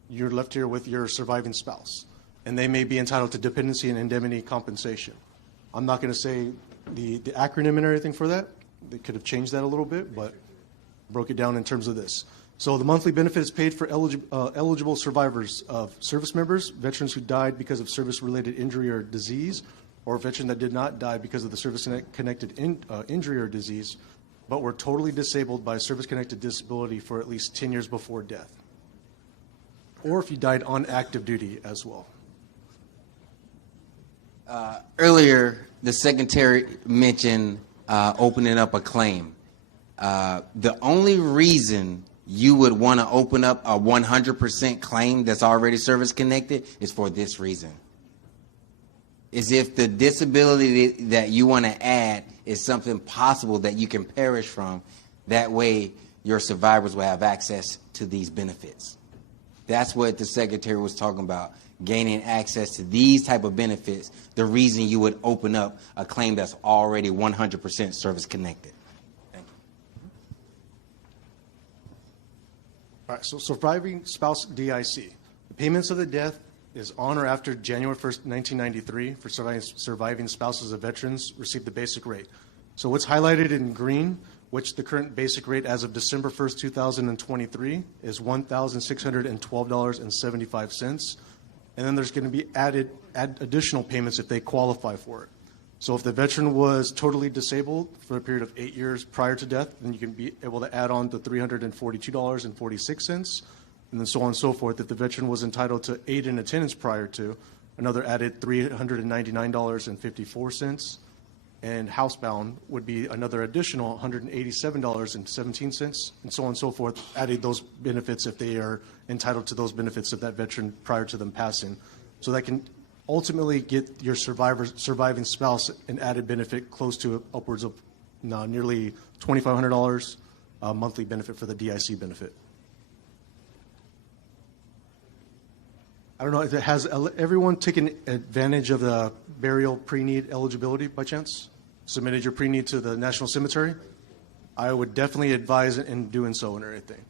you're left here with your surviving spouse, and they may be entitled to dependency and indemnity compensation. I'm not going to say the acronym and everything for that. They could have changed that a little bit, but broke it down in terms of this. So the monthly benefit is paid for eligible survivors of service members, veterans who died because of service-related injury or disease, or a veteran that did not die because of the service-connected injury or disease, but were totally disabled by service-connected disability for at least 10 years before death, or if you died on active duty as well. Earlier, the Secretary mentioned opening up a claim. The only reason you would want to open up a 100% claim that's already service-connected is for this reason. Is if the disability that you want to add is something possible that you can perish from, that way your survivors will have access to these benefits. That's what the Secretary was talking about, gaining access to these type of benefits, the reason you would open up a claim that's already 100% service-connected. All right, so surviving spouse DIC. The payments of the death is on or after January 1st, 1993 for surviving spouses of veterans receive the basic rate. So what's highlighted in green, which the current basic rate as of December 1st, 2023 is $1,612.75. And then there's going to be additional payments if they qualify for it. So if the veteran was totally disabled for a period of 8 years prior to death, then you can be able to add on to $342.46, and then so on and so forth. If the veteran was entitled to aid in attendance prior to, another added $399.54, and housebound would be another additional $187.17, and so on and so forth, adding those benefits if they are entitled to those benefits of that veteran prior to them passing. So that can ultimately get your surviving spouse an added benefit close to upwards of nearly $2,500 monthly benefit for the DIC benefit. I don't know if it has everyone taken advantage of the burial pre-need eligibility by chance? Submitted your pre-need to the National Cemetery? I would definitely advise in doing so and everything.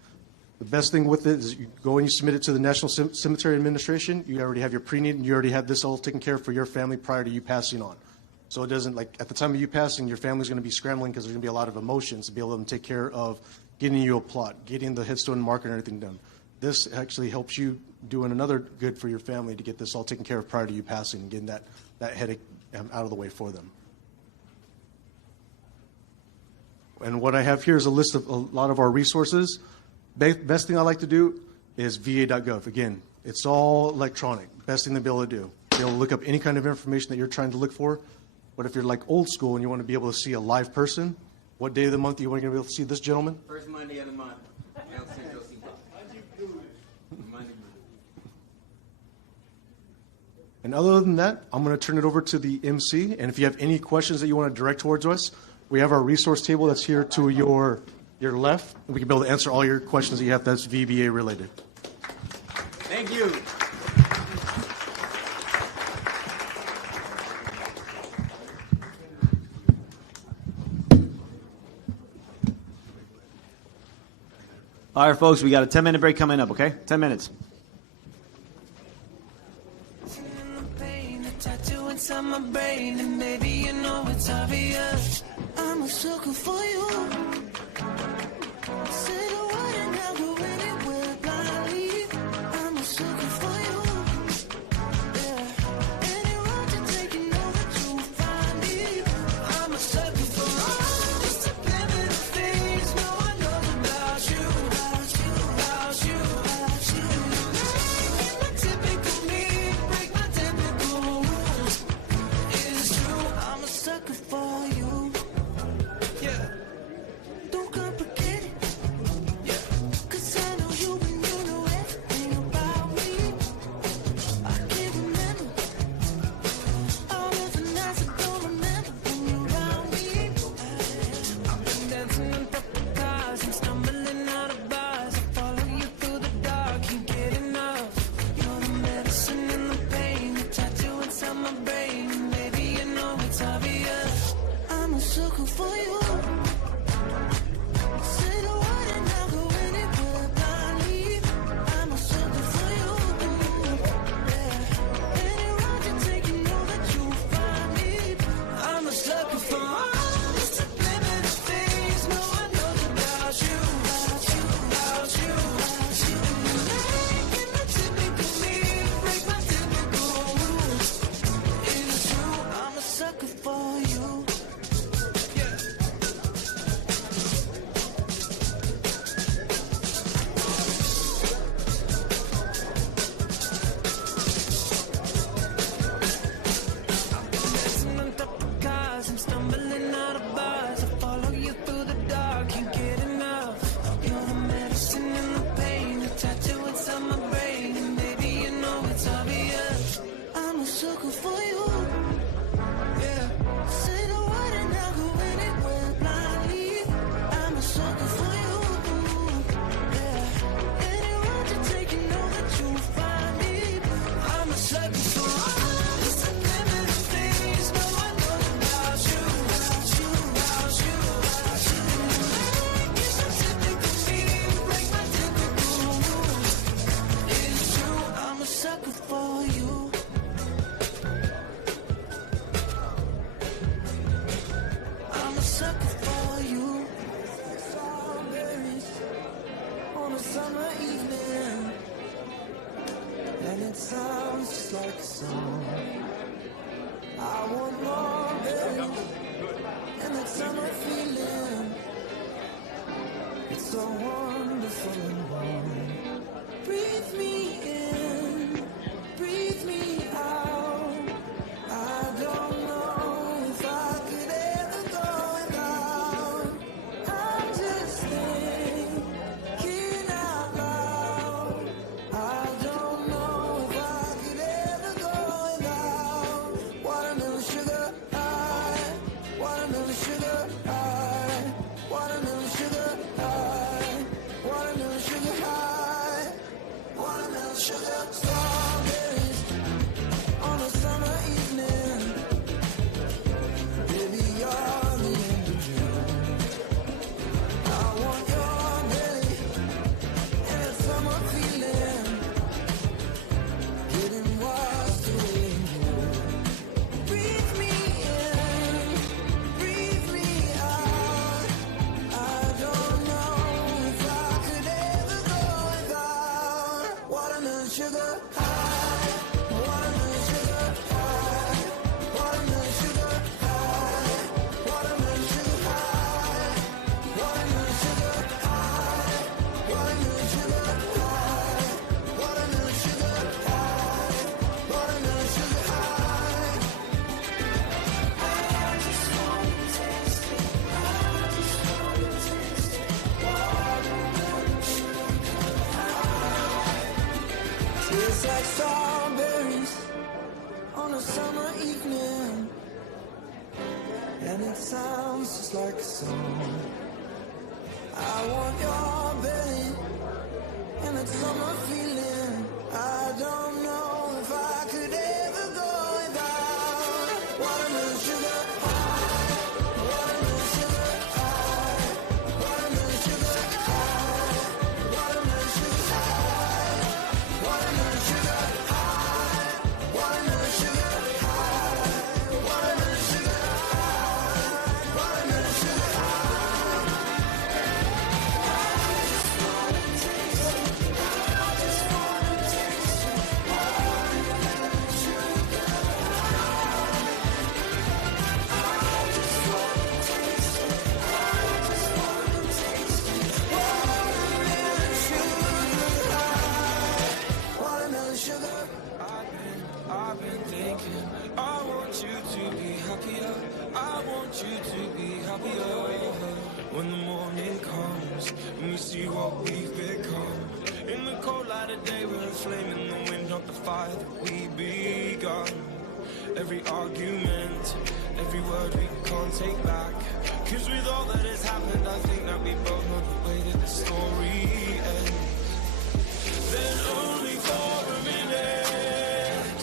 The best thing with it is you go and you submit it to the National Cemetery Administration. You already have your pre-need, and you already have this all taken care of for your family prior to you passing on. So it doesn't, like, at the time of you passing, your family's going to be scrambling because there's going to be a lot of emotions to be able to take care of getting you a plot, getting the headstone marker and everything done. This actually helps you doing another good for your family to get this all taken care of prior to you passing and getting that headache out of the way for them. And what I have here is a list of a lot of our resources. Best thing I like to do is va.gov. Again, it's all electronic. Best thing to be able to do. Be able to look up any kind of information that you're trying to look for. But if you're like old school and you want to be able to see a live person, what day of the month do you want to be able to see this gentleman? First Monday of the month. And other than that, I'm going to turn it over to the MC. And if you have any questions that you want to direct towards us, we have our resource table that's here to your left. We can be able to answer all your questions that you have that's VBA related. Thank you. All right, folks, we got a 10-minute break coming up, okay? 10 minutes. Inside my brain, and baby, you know it's obvious. I'm a sucker for you. Say the word and I'll go anywhere blindly. I'm a sucker for you. Yeah. Any road you take, you know that you'll find it. I'm a sucker for all the subliminal things no one knows about you, about you, about you, about you. Break my typical me, break my typical rules. It's true, I'm a sucker for you. Yeah. Don't complicate it. Yeah. 'Cause I know you and you know everything about me. I can't remember all of the nights I don't remember when you're around me. I've been dancing in purple cars and stumbling out of bars. I follow you through the dark, can't get enough. You're the medicine and the pain, the tattoo inside my brain. And baby, you know it's obvious. I'm a sucker for you. Say the word and I'll go anywhere blindly. I'm a sucker for you. Yeah. Any road you take, you know that you'll find me. I'm a sucker for all the subliminal things no one knows about you, about you, about you, about you. Making the typical me, break my typical rules. It's true, I'm a sucker for you. Dancing on top of cars, I'm stumbling out of bars. I follow you through the dark, can't get enough. You're the medicine and the pain, the tattoo inside my brain. And baby, you know it's obvious. I'm a sucker for you. Yeah. Say the word and I'll go anywhere blindly. I'm a sucker for you. Yeah. Any road you take, you know that you'll find me. I'm a sucker for all the subliminal things no one knows about you, about you, about you, about you. Making my typical me, break my typical rules. It's true, I'm a sucker for you. I'm a sucker for you. Strawberries on a summer evening, and it sounds just like a song. I want more berries and that summer feeling. It's so wonderful and warm. Breathe me in, breathe me out. I don't know if I could ever go without. I'm just thinking out loud. I don't know if I could ever go without. Watermelon sugar high, watermelon sugar high, watermelon sugar high, watermelon sugar high, watermelon sugar goes just like a song. I want your belly, and that's all I'm feeling. I don't know if I could ever go without watermelon sugar high, watermelon sugar high, watermelon sugar high, watermelon sugar high, watermelon sugar high, watermelon sugar high, watermelon sugar high, watermelon sugar high. I've been thinking, I want you to be happier. I want you to be happier. When the morning comes and we see what we've become. In the cold light of day, we're a flame in the wind, not the fire that we begun. Every argument, every word we can't take back. Cause with all that has happened, I think that we both know the way that the story ends. Then only for a minute,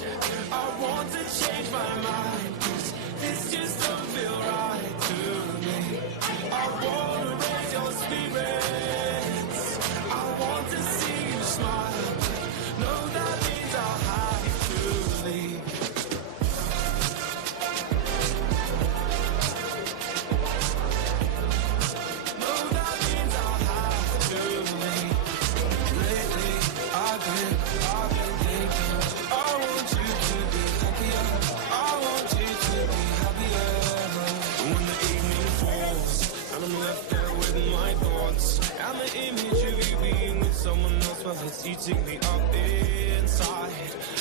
I want to change my mind. Cause this just don't feel right to me. I want to raise your spirits. I want to see you smile. No, that means I'll have to leave. No, that means I'll have to leave. Lately, I've been thinking, I want you to be happier. I want you to be happier. When the evening falls and I'm left there with my thoughts, and the image of you being with someone else, well, it's eating me up inside.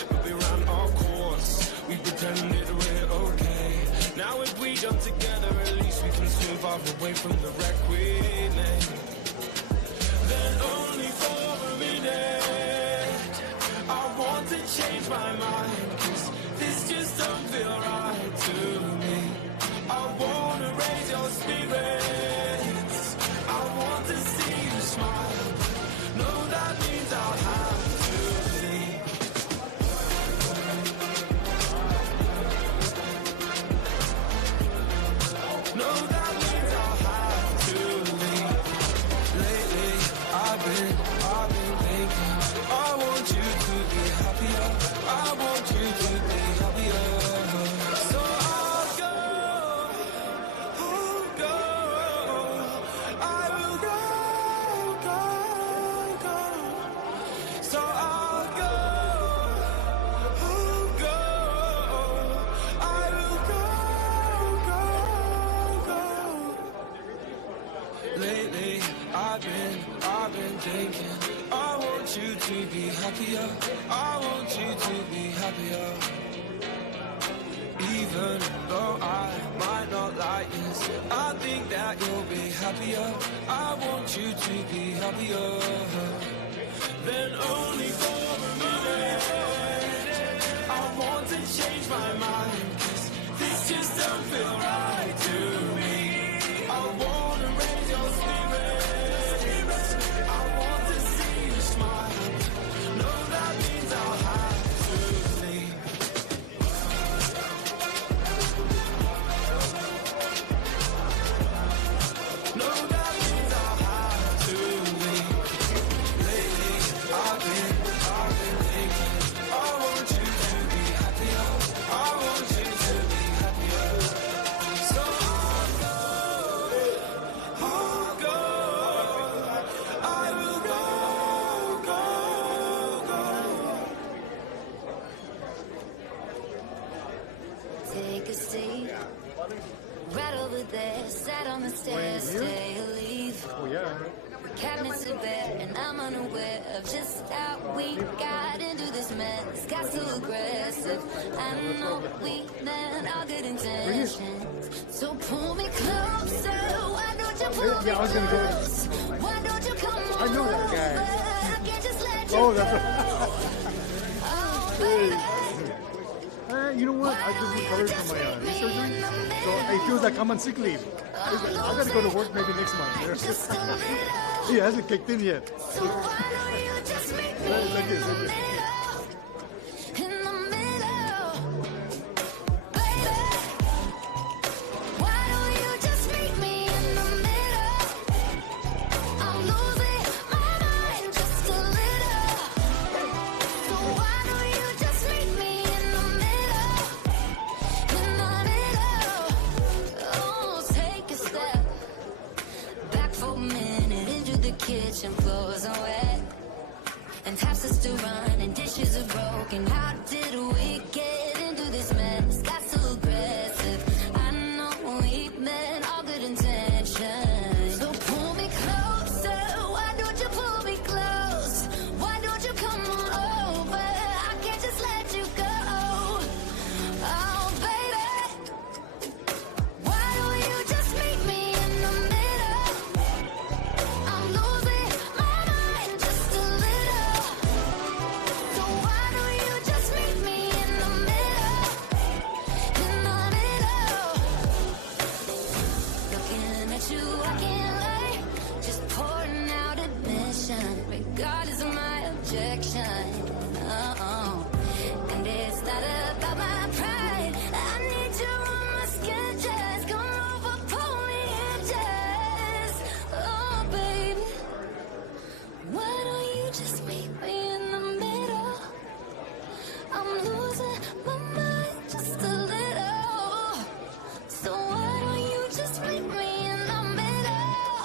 But we ran our course, we pretended we're okay. Now if we jump together, at least we can swim far away from the wreck we made. Then only for a minute, I want to change my mind. Cause this just don't feel right to me. I want to raise your spirits. I want to see you smile. No, that means I'll have to leave. No, that means I'll have to leave. Lately, I've been thinking, I want you to be happier. I want you to be happier. So I'll go. I will go. So I'll go. I will go. Lately, I've been thinking, I want you to be happier. I want you to be happier. Even though I might not like this, I think that you'll be happier. I want you to be happier. Then only for a minute, I want to change my mind. Cause this just don't feel right to me. I want to raise your spirits. I want to see you smile. No, that means I'll have to leave. No, that means I'll have to leave. Lately, I've been thinking, I want you to be happier. I want you to be happier. So I'll go. I will go. Take a seat. Right over there, sat on the stairs, stay or leave. Cabinets are bare, and I'm unaware of just how we got into this mess. Got so aggressive. I know we meant all good intentions. So pull me closer. Why don't you pull me close? Why don't you come over? I know that guy. I can't just let you Oh, that's go. Oh, baby. Hey, you know what? I just recovered from my knee surgery, so it feels like I'm on sick leave. I gotta go to work maybe next month. He hasn't kicked in yet. Kitchen floors are wet, and taps are still running, dishes are broken. How did we get into this mess? Got so aggressive. I know we meant all good intentions. So pull me closer. Why don't you pull me close? Why don't you come on over? I can't just let you go. Oh, baby, why don't you just meet me in the middle? I'm losing my mind just a little. So why don't you just meet me in the middle? In the middle. Looking at you, I can't lie. Just pouring out admission, regardless of my objection. And it's not about my pride. I need you on my skin, just come over, pull me in, just. Oh, baby, why don't you just meet me in the middle? I'm losing my mind just a little. So why don't you just meet me in the middle?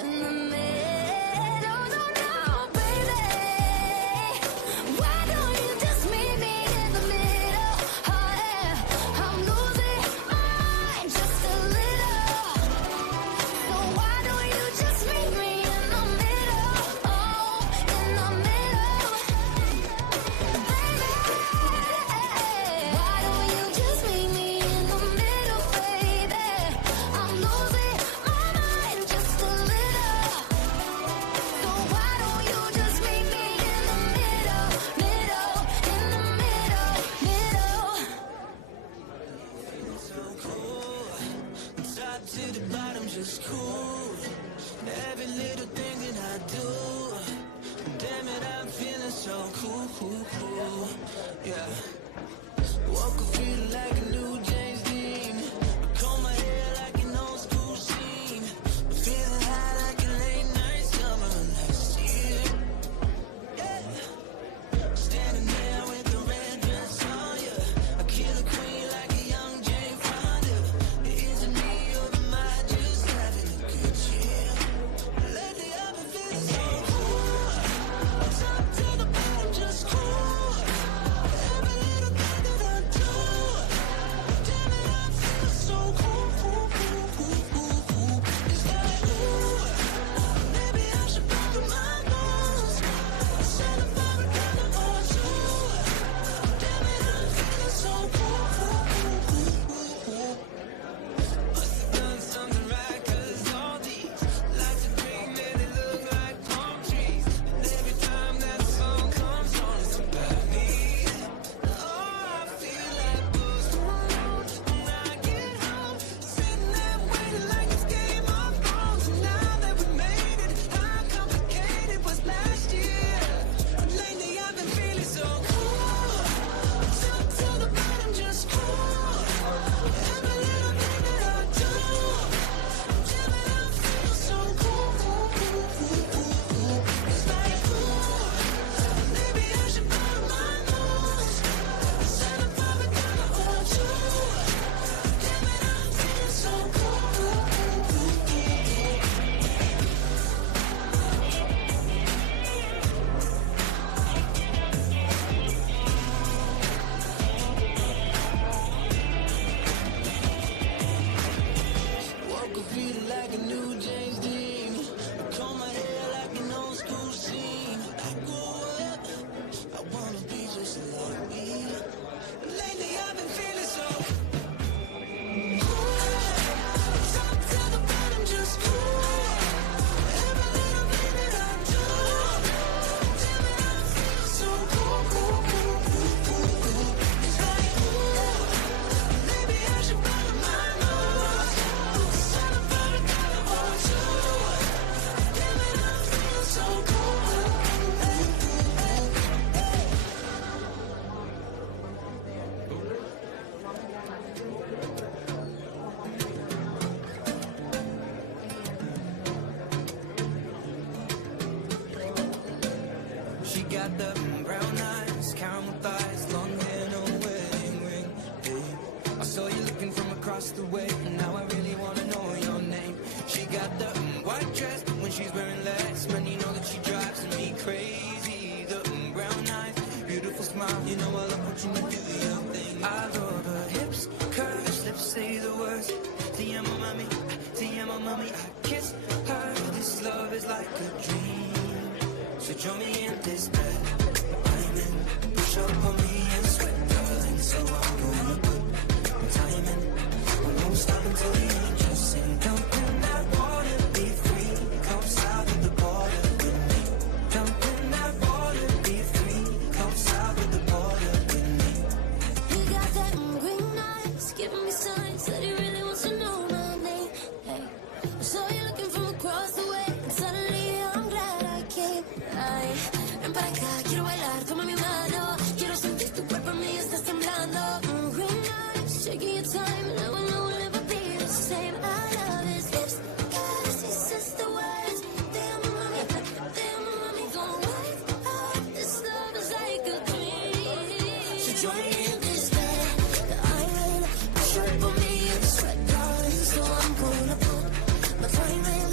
In the middle, no, no, baby. Why don't you just meet me in the middle? Oh, yeah, I'm losing my mind just a little. So why don't you just meet me in the middle? Oh, in the middle. got the brown eyes, caramel thighs, long hair, no wedding ring. Hey, I saw you looking from across the way, and now I really wanna know your name. She got the white dress, but when she's wearing less, man, you know that she drives me crazy. The brown eyes, beautiful smile, you know I love watching you do your thing. I love her hips, curves, lips say the words. Te amo, mommy, I kiss her. This love is like a dream. So join me in this bed. I'm in, push up on me and sweat, darling. So I'm gonna put my time in. I won't stop until the angels sing. Jump in that water, be free. Come south of the border with me. Jump in that water, be free. Come south of the border with me. He got that green eyes, giving me signs that he really wants to know my name. Hey, I saw you looking from across the way, and suddenly I'm glad I came. Ay, ven para acá, quiero bailar, toma mi mano. Quiero sentir tu cuerpo en mí, estás temblando. Green eyes, taking your time, and I will know we'll never be the same. I love his lips, cause he says the words. Damn, mommy, don't wake up. This love is like a dream. So join me in this bed that I'm in. Push up on me and sweat, darling. So I'm gonna put my time in.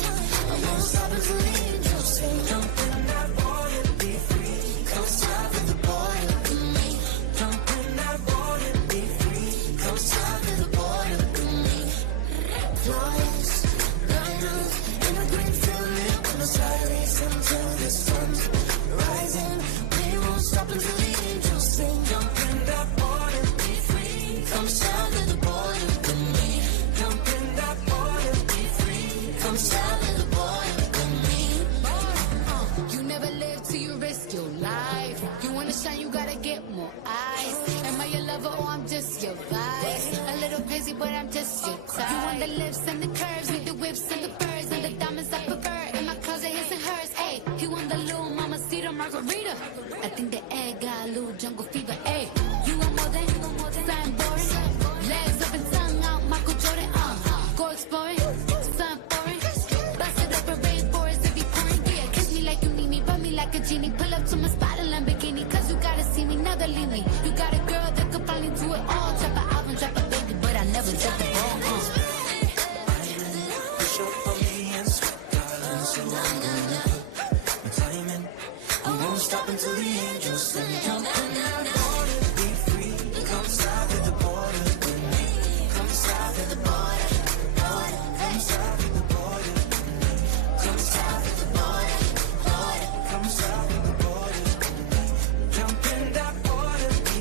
I won't stop until the angels sing. Jump in that water, be free. Come south of the border with me. Jump in that water, be free. Come south of the border with me. Flawless, diamonds in a green field, Buenos Aires until the sun's rising. We won't stop until the angels sing. Jump in that water, be free. Come south of the border with me. Jump in that water, be free. Come south of the border with me. You never live till you risk your life. You wanna shine, you gotta get more eyes. Am I your lover or I'm just your vibe? A little crazy, but I'm just your type. You want the lips and the curves, with the whips and the furs and the diamonds I prefer. In my closet, his and hers. Ayy, he want the little mamacita margarita. I think the egg got a little jungle fever. Ayy, you want more than something boring. Legs up and tongue out, Michael Jordan. Go exploring, something foreign. Bust it up a rainforest if you pouring. Yeah, kiss me like you need me, rub me like a genie. Pull up to my spot in Lamborghini, cause you gotta see me, never leave me. You got a girl that could finally do it all. Drop an album, drop a baby, but I never drop the ball. Push up on me and sweat, darling. So I'm gonna put my time in. I won't stop until the angels sing. Jump in that water, be free. Come south of the border with me. Come south of the border. Come south of the border. Come south of the border. Come south of the border. Jump in that water, be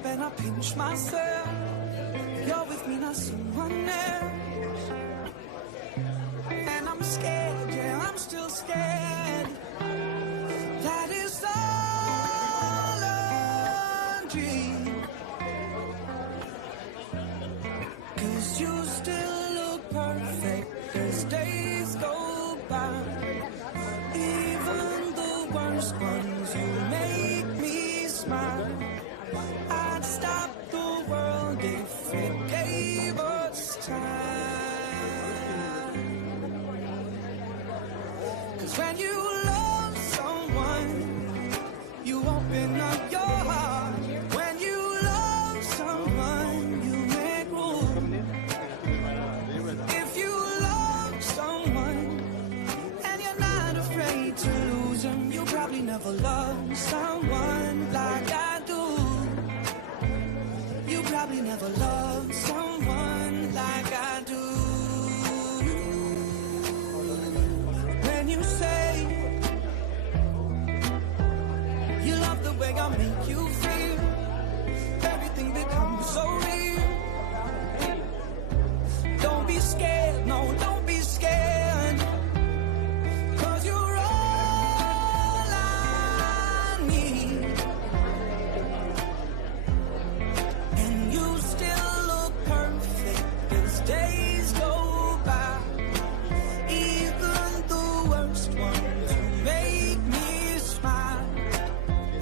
up and I pinch myself. You're with me, not someone else. And I'm scared, yeah, I'm still scared. That is all a dream. 'Cause you still look perfect as days go by. Even the worst ones, you make me smile. I'd stop the world if it gave us time. 'Cause when you love someone, you open up your heart. When you love someone, you make room. If you love someone and you're not afraid to lose them, you probably never loved someone like I do. You probably never loved someone like I do. When you say you love the way I make you feel, everything becomes so real. Don't be scared, no, don't be scared. 'Cause you're all I need. And you still look perfect as days go by. Even the worst ones, you make me smile.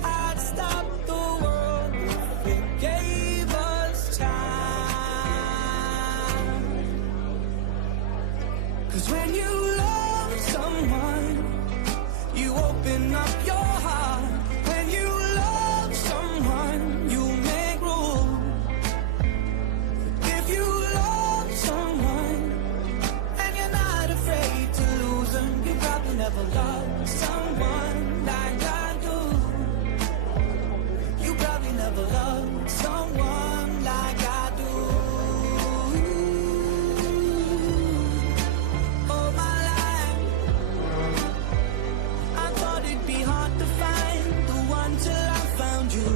I'd stop the world if it gave us time. 'Cause when you love someone, you open up your heart. When you love someone, you make room. If you love someone and you're not afraid to lose them, you probably never loved someone like I do. You probably never loved someone like I do. All my life, I thought it'd be hard to find the one till I found you.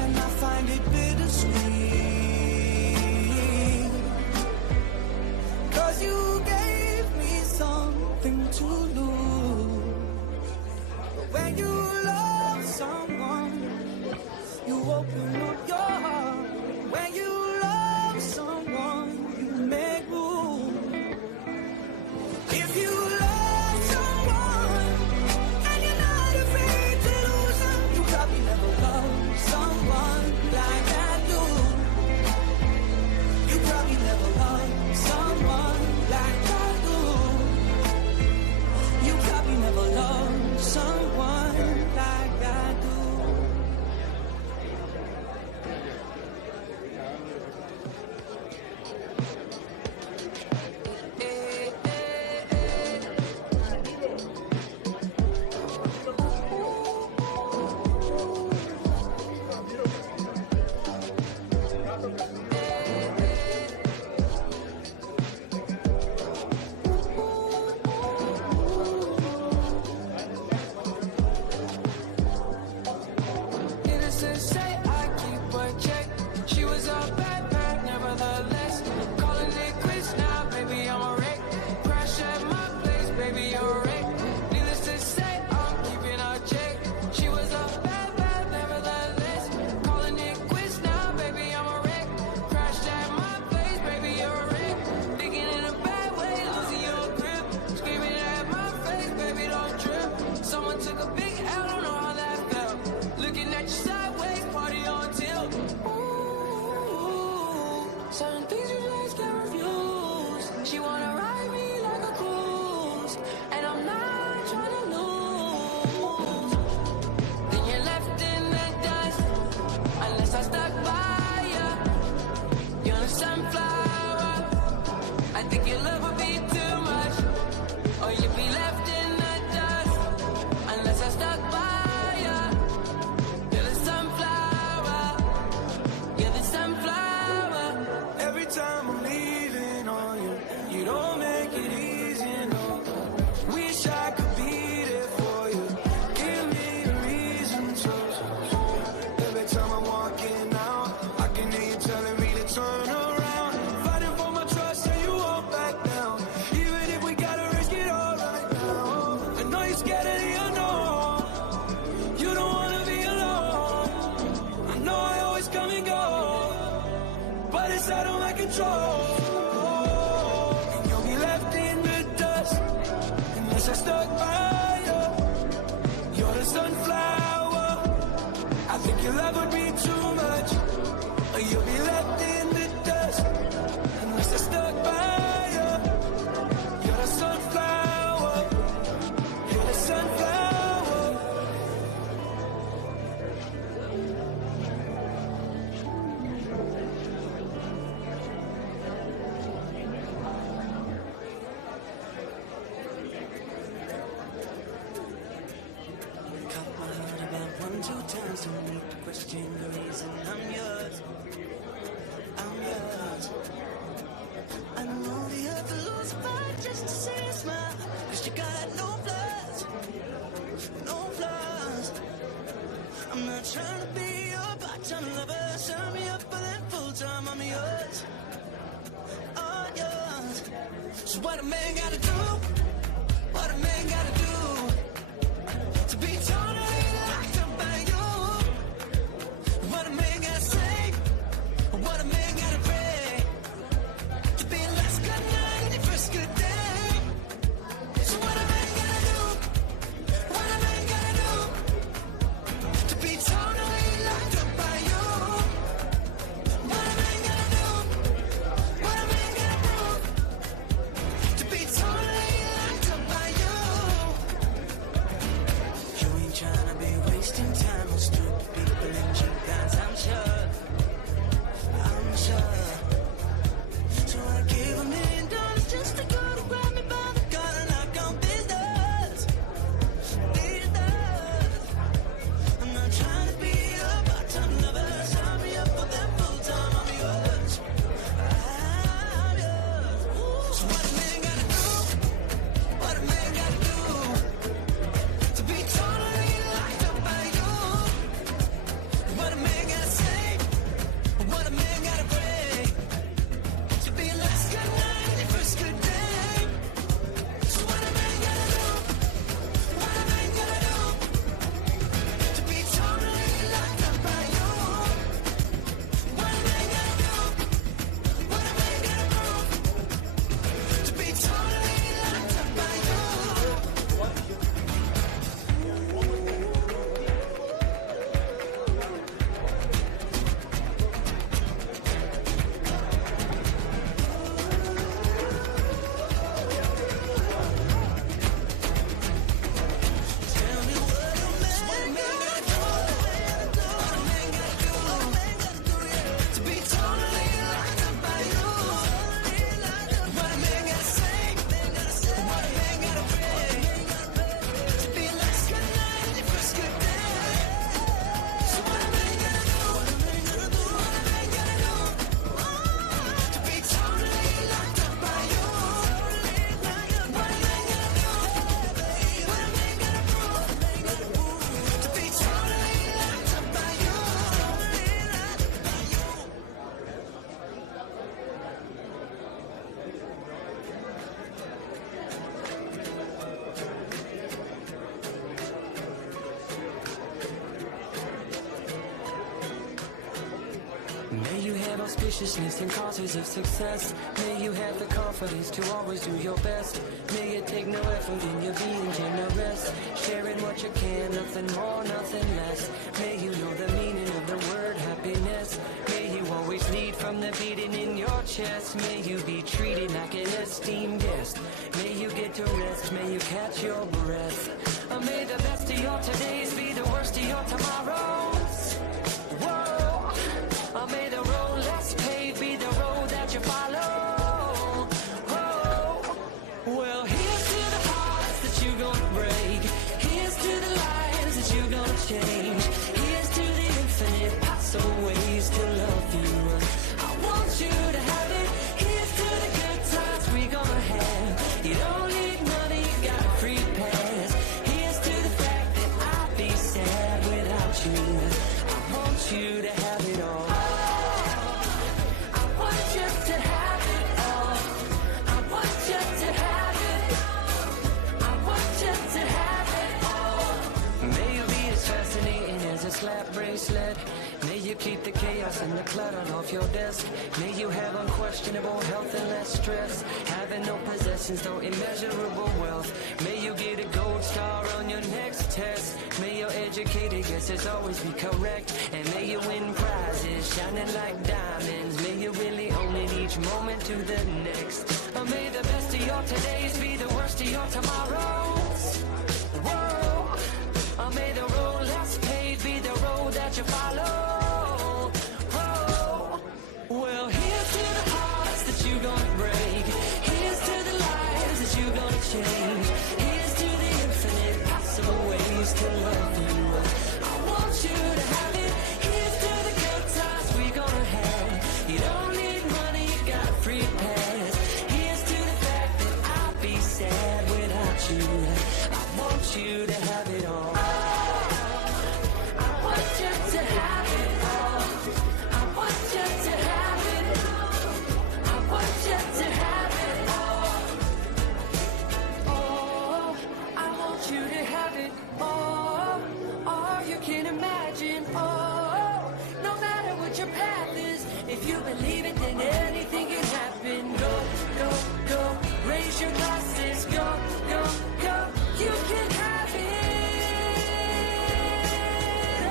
And I find it bittersweet. 'Cause you gave me something to lose. scared of the unknown. You don't wanna be alone. I know I always come and go, but it's out of my control. And you'll be left in the dust unless I stuck by you. You're the sunflower. I think your love would be too much. Or you'll be left in the dust unless I stuck by you. You're the sunflower. You're the sunflower. Cut my heart about 1-2 times. Don't need to question the reason I'm yours. I'm yours. I know the earth will lose a fight just to see you smile. 'Cause you got no flaws. No flaws. I'm not trying to be your part-time lover. Sign me up for that full-time. I'm yours. All yours. So what a man gotta do? What a man gotta do to be totally locked up by you? What a man gotta say? What a man gotta pray to be last good night and your first good day? So what a man gotta do? What a man gotta do to be totally locked up by you? What a man gotta do? What a man gotta do to be totally locked up by you? You ain't tryna be wasting time with stupid people and cheap guys, I'm sure. I'm sure. So I gave $1 million just to go to grab me by the collar and knock on these doors. These doors. I'm not trying to be a part-time lover. Sign me up for that full-time. I'm yours. I'm yours. So what a man gotta do? What a man gotta do to be totally locked up by you? What a man gotta say? What a man gotta pray to be last good night and your first good day? So what a man gotta do? What a man gotta do to be totally locked up by you? What a man gotta do? What a man gotta do to be totally locked up by you? Tell me what a man gotta do. What a man gotta do to be totally locked up by you? What a man gotta say? What a man gotta pray to be last good night and your first good day? So what a man gotta do? What a man gotta do? What a man gotta do to be totally locked up by you? What a man gotta do? What a man gotta do to be totally locked up by you? May you have auspiciousness and causes of success. May you have the confidence to always do your best. May it take no effort in your being generous. Sharing what you can, nothing more, nothing less. May you know the meaning of the word happiness. May you always lead from the beating in your chest. May you be treated like an esteemed guest. May you get to rest, may you catch your breath. May the best of your todays be the worst of your tomorrows. Whoa. May the road less paved be the road that you follow. Oh, well, here's to the hearts that you're gonna break. Here's to the lives that you're gonna change. Here's to the infinite possible ways to love you. I want you to have it. Here's to the good times we're gonna have. You don't need money, you got a free pass. Here's to the fact that I'd be sad without you. misled. May you keep the chaos and the clutter off your desk. May you have unquestionable health and less stress. Having no possessions, though immeasurable wealth. May you get a gold star on your next test. May your educated guesses always be correct. And may you win prizes shining like diamonds. May you really own it each moment to the next. Or may the best of your todays be the worst of your tomorrows. Whoa. Or may the road less paved be the road that you follow. Whoa. Well, here's to the hearts that you gonna break. Here's to the lives that you gonna change. Here's to the infinite possible ways to love you. I want you to have it. Here's to the good times we gonna have. You don't need money, you got a free pass. Here's to the fact that I'll be sad without you. I want you to have it all. I want you to have it all. I want you to have it. I want you to have it all. Oh, I want you to have it all. All you can imagine. Oh, no matter what your path is, if you believe it, then anything can happen. Go, go, go. Raise your glasses. Go, go, go. You can have it.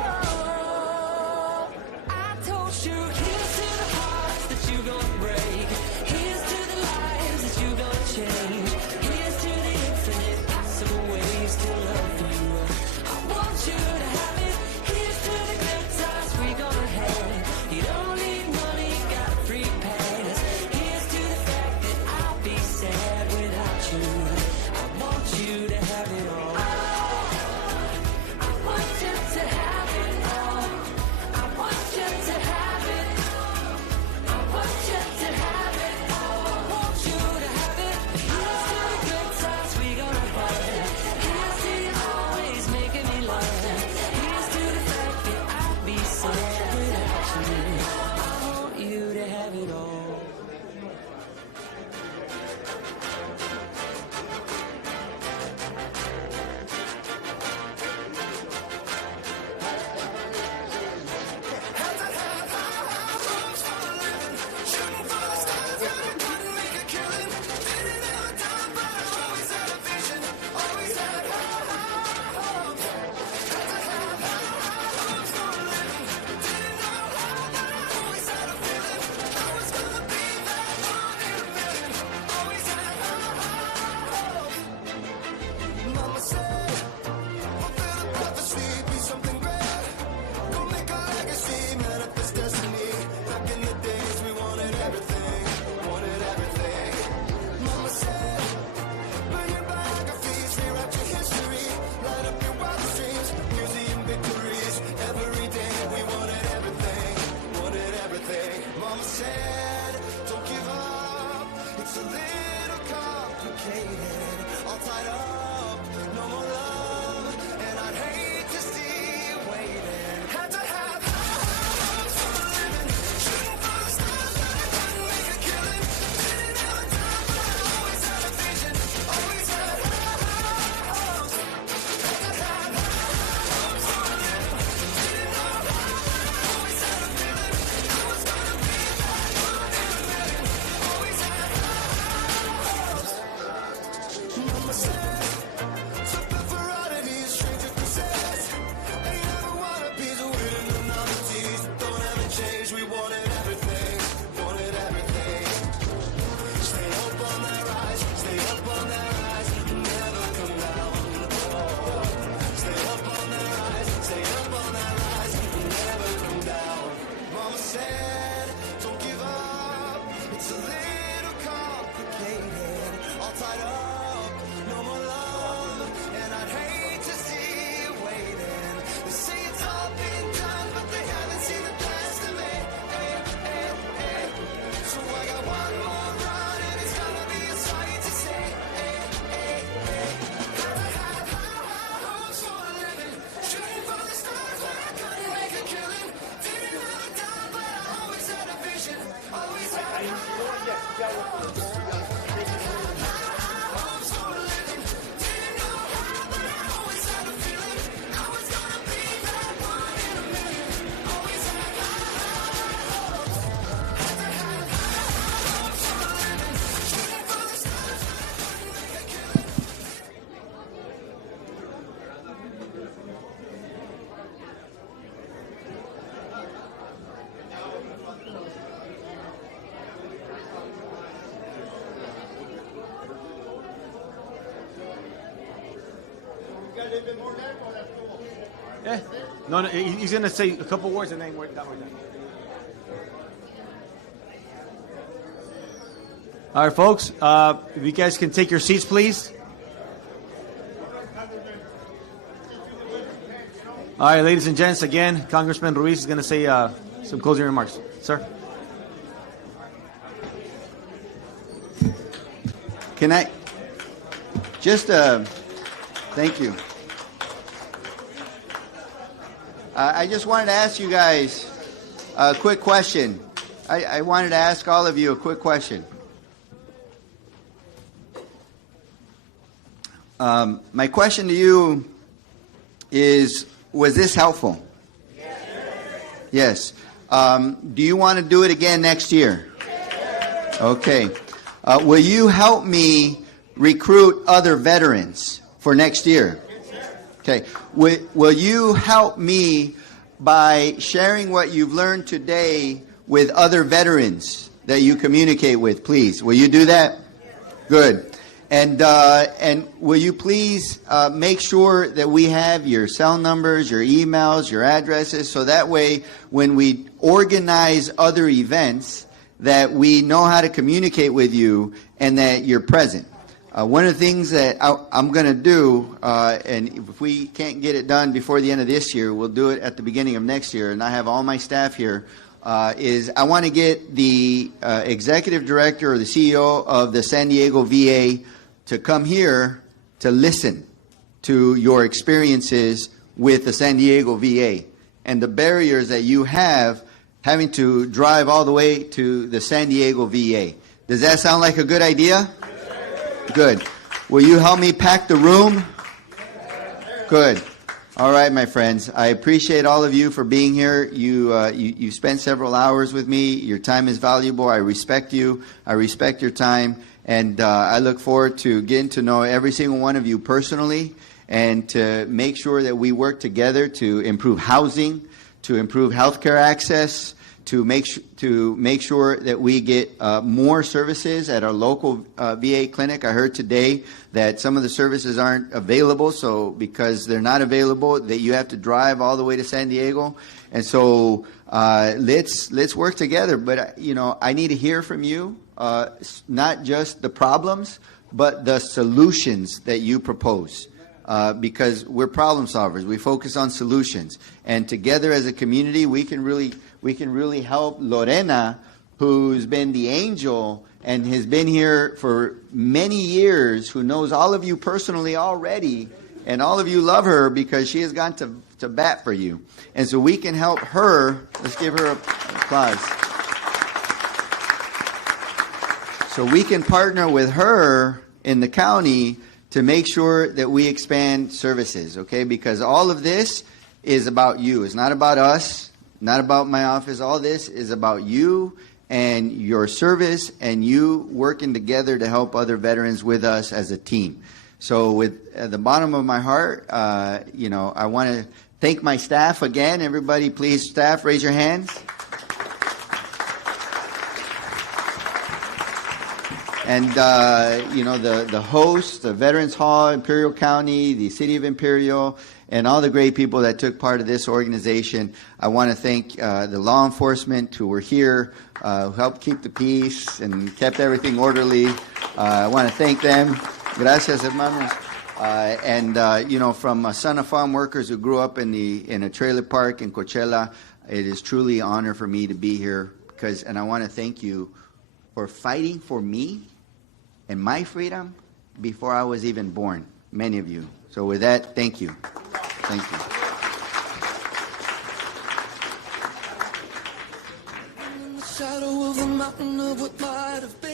Oh, I told you, here's to the hearts that you gonna break. Here's to the lives that you gonna change. Here's to the infinite possible ways to love you. I want you to have it. Yeah. No, he's going to say a couple words and then we're done. All right, folks, if you guys can take your seats, please. All right, ladies and gents, again, Congressman Ruiz is going to say some closing remarks. Sir? Can I just thank you. I just wanted to ask you guys a quick question. I wanted to ask all of you a quick question. My question to you is, was this helpful? Yes. Do you want to do it again next year? Okay. Will you help me recruit other veterans for next year? Okay. Will you help me by sharing what you've learned today with other veterans that you communicate with, please? Will you do that? Good. And will you please make sure that we have your cell numbers, your emails, your addresses, so that way when we organize other events that we know how to communicate with you and that you're present. One of the things that I'm going to do, and if we can't get it done before the end of this year, we'll do it at the beginning of next year, and I have all my staff here, is I want to get the executive director or the CEO of the San Diego VA to come here to listen to your experiences with the San Diego VA and the barriers that you have having to drive all the way to the San Diego VA. Does that sound like a good idea? Good. Will you help me pack the room? Good. All right, my friends. I appreciate all of you for being here. You spent several hours with me. Your time is valuable. I respect you. I respect your time. And I look forward to getting to know every single one of you personally and to make sure that we work together to improve housing, to improve healthcare access, to make sure that we get more services at our local VA clinic. I heard today that some of the services aren't available, so because they're not available, that you have to drive all the way to San Diego. And so let's work together. But I need to hear from you, not just the problems, but the solutions that you propose. Because we're problem solvers. We focus on solutions. And together as a community, we can really help Lorena, who's been the angel and has been here for many years, who knows all of you personally already, and all of you love her because she has gone to bat for you. And so we can help her. Let's give her an applause. So we can partner with her in the county to make sure that we expand services, okay? Because all of this is about you. It's not about us, not about my office. All this is about you and your service and you working together to help other veterans with us as a team. So with at the bottom of my heart, I want to thank my staff again. Everybody, please, staff, raise your hands. And, the hosts, the Veterans Hall, Imperial County, the City of Imperial, and all the great people that took part of this organization. I want to thank the law enforcement who were here, who helped keep the peace and kept everything orderly. I want to thank them. Gracias, hermanos. From Son of Farm workers who grew up in a trailer park in Coachella, it is truly an honor for me to be here. And I want to thank you for fighting for me and my freedom before I was even born, many of you. So with that, thank you. Thank you. In the shadow of a mountain of what might have been.